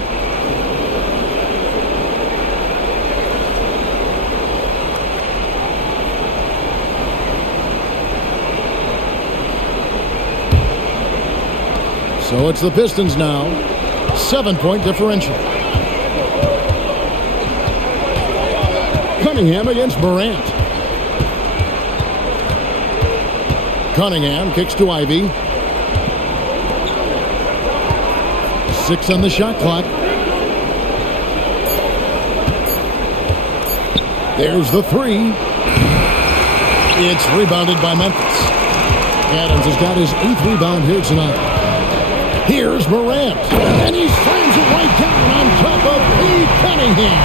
So it's the Pistons now. 7-point differential. Cunningham against Morant. Cunningham kicks to Ivy. 6 on the shot clock. There's the 3. It's rebounded by Memphis. Adams has got his 8th rebound here tonight. Here's Morant. And he slams it right down on top of Pete Cunningham.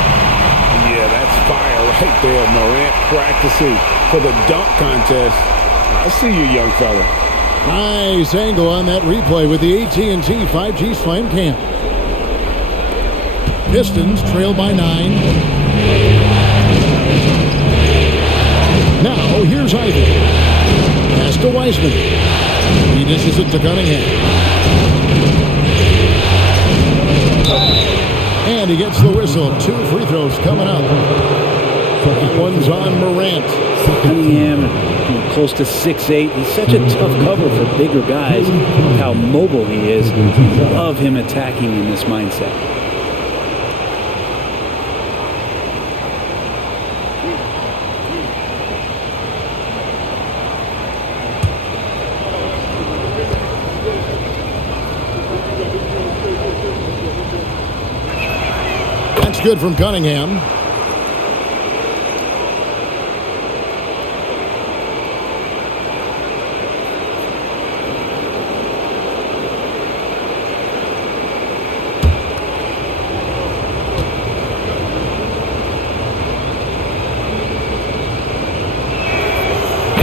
Yeah, that's fire right there. Morant practicing for the dunk contest. I see you, young fella. Nice angle on that replay with the AT&T 5G Slam Cam. Pistons trail by 9. Now, here's Ivy. Pass to Wiseman. He dishes it to Cunningham. And he gets the whistle. 2 free throws coming up. That one's on Morant. Cunningham, close to 6'8". He's such a tough cover for bigger guys. How mobile he is. Love him attacking in this mindset. That's good from Cunningham.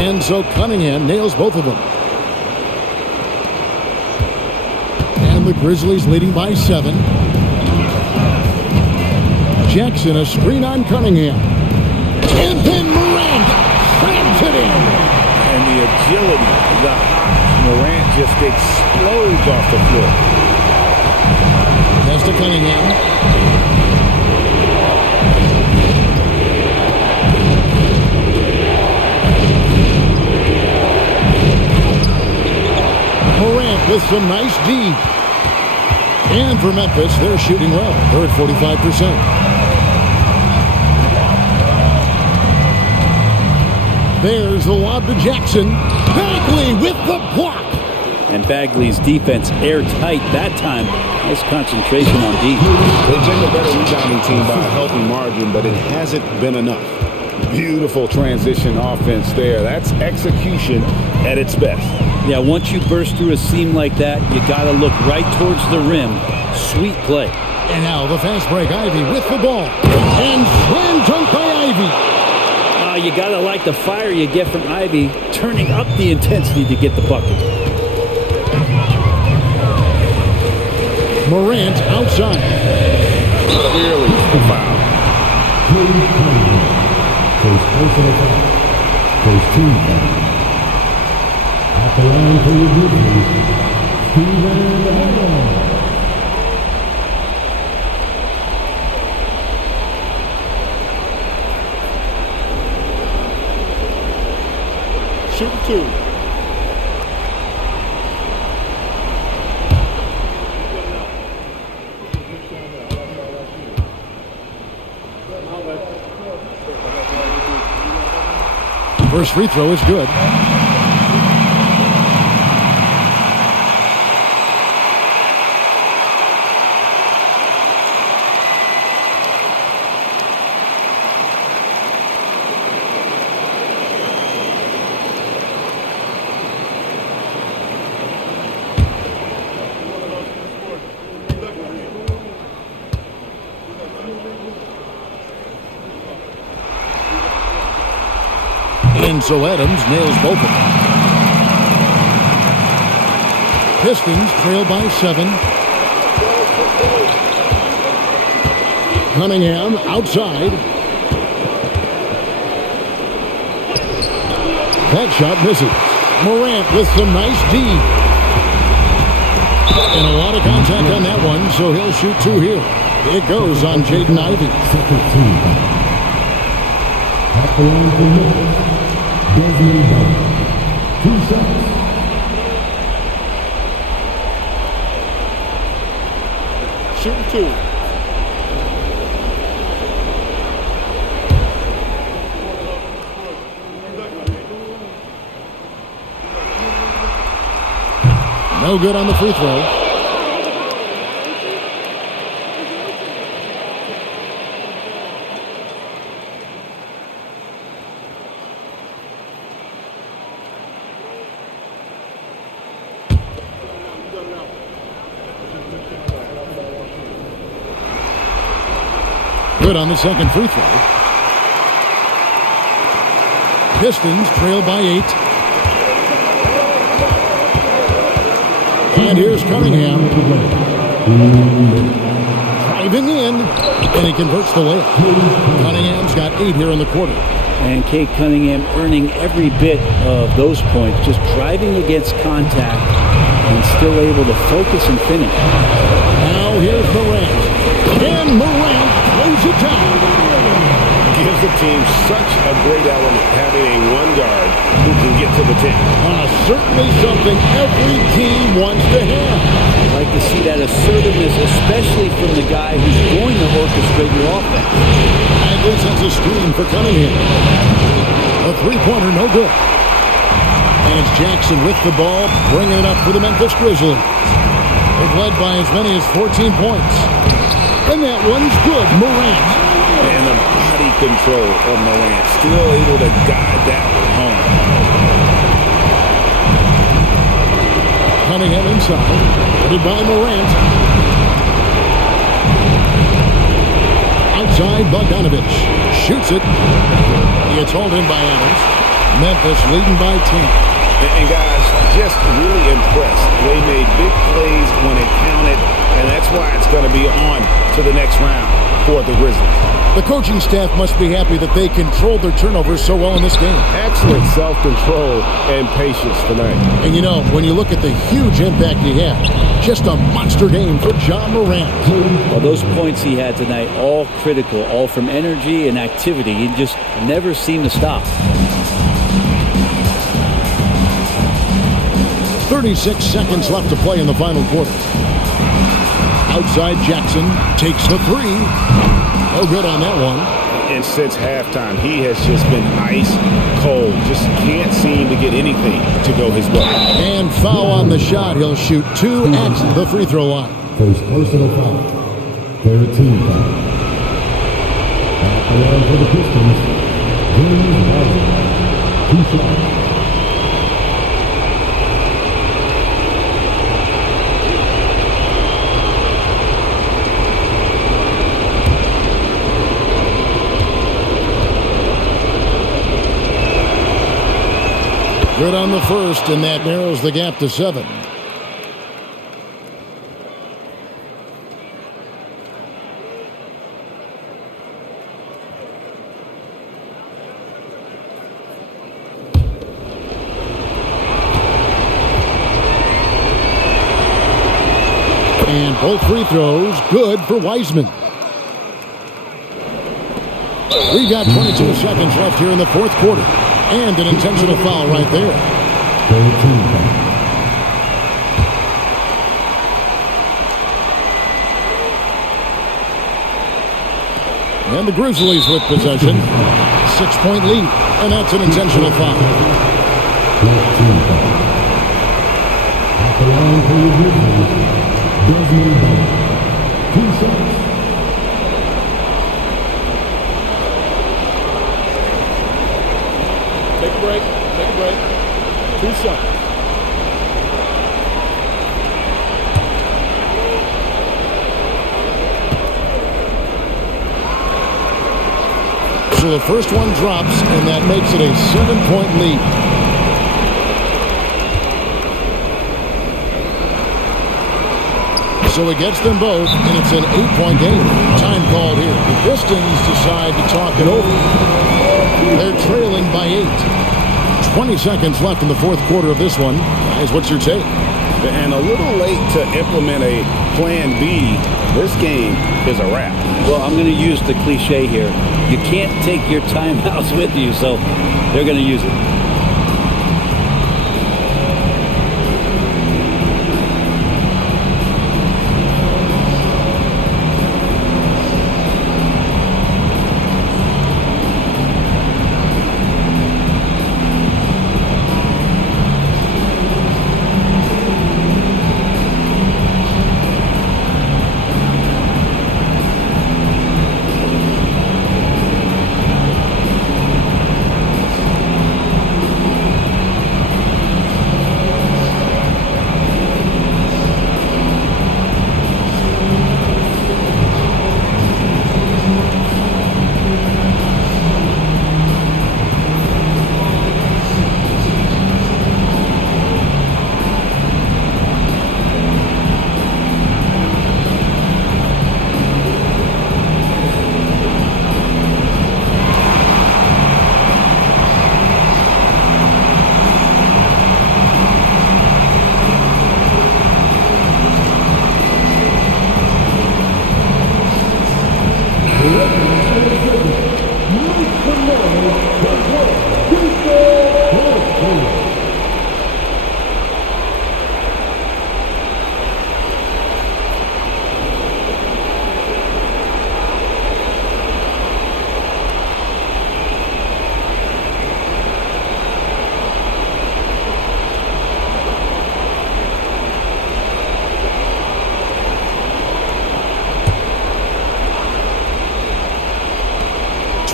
And so Cunningham nails both of them. And the Grizzlies leading by 7. Jackson, a screen on Cunningham. And then Morant slams it in. And the agility, the hop, Morant just explodes off the floor. Pass to Cunningham. Morant with some nice D. And for Memphis, they're shooting well. They're at 45%. There's the lob to Jackson. Bagley with the block. And Bagley's defense airtight that time. Nice concentration on D. They've been the better rebounding team by a healthy margin, but it hasn't been enough. Beautiful transition offense there. That's execution at its best. Yeah, once you burst through a seam like that, you got to look right towards the rim. Sweet play. And now the fast break. Ivy with the ball. And slam dunk by Ivy. You got to like the fire you get from Ivy, turning up the intensity to get the bucket. Morant outside. Clearly a foul. First personal foul. First team foul. At the line for your Grizzlies, Steven Adams. Shooting 2. First free throw is good. And so Adams nails both of them. Pistons trail by 7. Cunningham outside. That shot misses. Morant with some nice D. And a lot of contact on that one, so he'll shoot 2 here. It goes on Jaden Ivey. Second team. At the line for Memphis. 2 shots. Shooting 2. No good on the free throw. Good on the second free throw. Pistons trail by 8. And here's Cunningham. Driving in, and he converts the layup. Cunningham's got 8 here in the quarter. And Cade Cunningham earning every bit of those points, just driving against contact and still able to focus and finish. Now here's Morant. And Morant closes it down. Gives the team such a great element having a one guard who can get to the 10. Certainly something every team wants to have. I'd like to see that assertiveness, especially from the guy who's going to orchestrate your offense. Bagley sends a screen for Cunningham. A three-pointer, no good. And it's Jackson with the ball, bringing it up for the Memphis Grizzlies. They've led by as many as 14 points. And that one's good. Morant. And the body control of Morant, still able to guide that one home. Cunningham inside, headed by Morant. Outside, Bogdanovich shoots it. It's hauled in by Adams. Memphis leading by 10. And guys, just really impressed. They made big plays when it counted, and that's why it's going to be on to the next round for the Grizzlies. The coaching staff must be happy that they controlled their turnovers so well in this game. Excellent self-control and patience tonight. And you know, when you look at the huge impact he had, just a monster game for John Morant. Well, those points he had tonight, all critical, all from energy and activity. He just never seemed to stop. 36 seconds left to play in the final quarter. Outside Jackson takes the 3. No good on that one. And since halftime, he has just been ice cold. Just can't seem to get anything to go his way. And foul on the shot. He'll shoot 2 at the free throw line. First personal foul. Third team foul. At the line for the Pistons. James Harden. 2 shots. Good on the first, and that narrows the gap to 7. And both free throws good for Wiseman. We've got 22 seconds left here in the fourth quarter. And an intentional foul right there. 13. And the Grizzlies with possession. 6-point lead. And that's an intentional foul. 14. At the line for the Grizzlies, Desmond Ball. 2 shots. Take a break. Take a break. 2 shots. So the first one drops, and that makes it a 7-point lead. So it gets them both, and it's an 8-point game. Time called here. The Pistons decide to talk it over. They're trailing by 8. 20 seconds left in the fourth quarter of this one. Guys, what's your take? And a little late to implement a plan B. This game is a wrap. Well, I'm going to use the cliche here. You can't take your timeouts with you, so they're going to use it.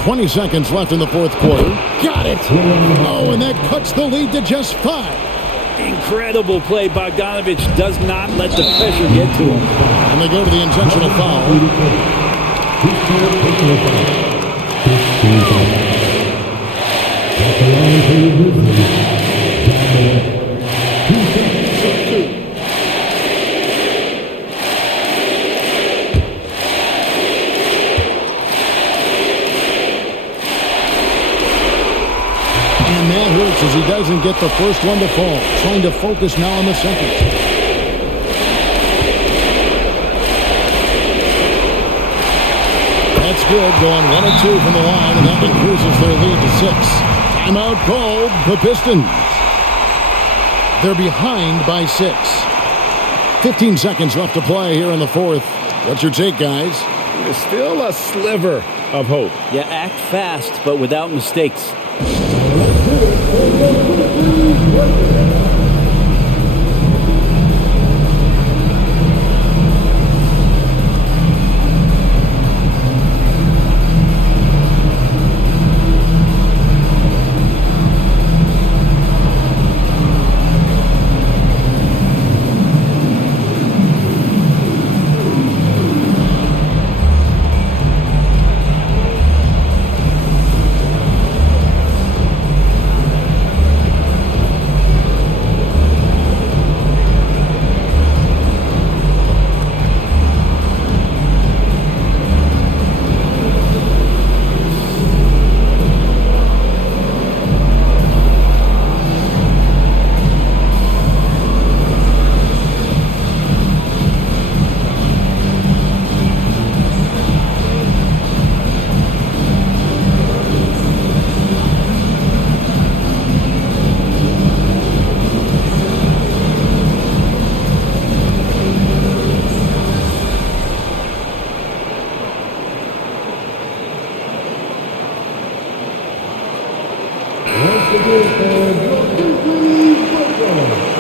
Twenty seconds left in the fourth quarter. Got it! Oh, and that cuts the lead to just 5. Incredible play. Bogdanovich does not let the pressure get to him. And they go to the intentional foul. At the line for the Grizzlies, 2 shots. And that hurts as he doesn't get the first one to fall. Trying to focus now on the second. That's good. Going 1 of 2 from the line, and that increases their lead to 6. Timeout called. The Pistons. They're behind by 6. 15 seconds left to play here in the fourth. What's your take, guys? There's still a sliver of hope. Yeah, act fast, but without mistakes. again for your Grizzlies football.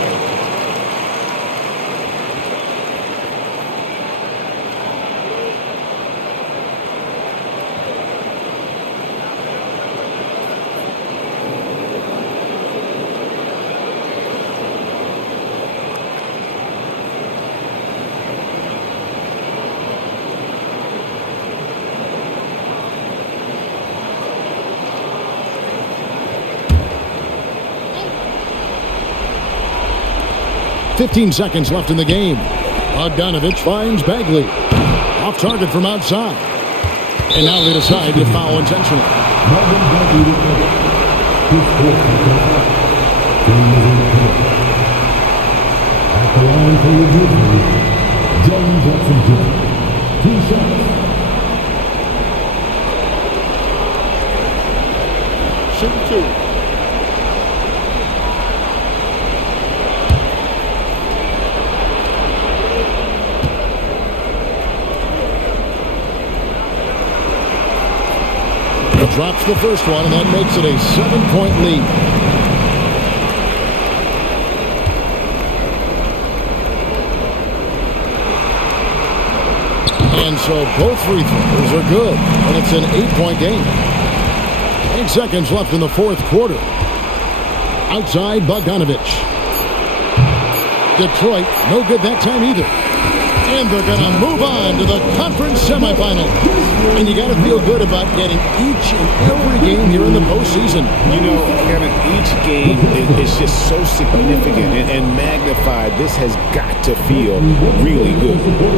Fifteen seconds left in the game. Bogdanovich finds Bagley. Off target from outside. And now they decide to foul intentional. At the line for your Grizzlies, John Jackson Jr. 2 shots. Shoot two. Drops the first one, and that makes it a 7-point lead. And so both free throws are good, and it's an 8-point game. 8 seconds left in the fourth quarter. Outside, Bogdanovich. Detroit, no good that time either. And they're going to move on to the conference semifinal. And you got to feel good about getting each and every game here in the postseason. You know, Kevin, each game is just so significant and magnified. This has got to feel really good.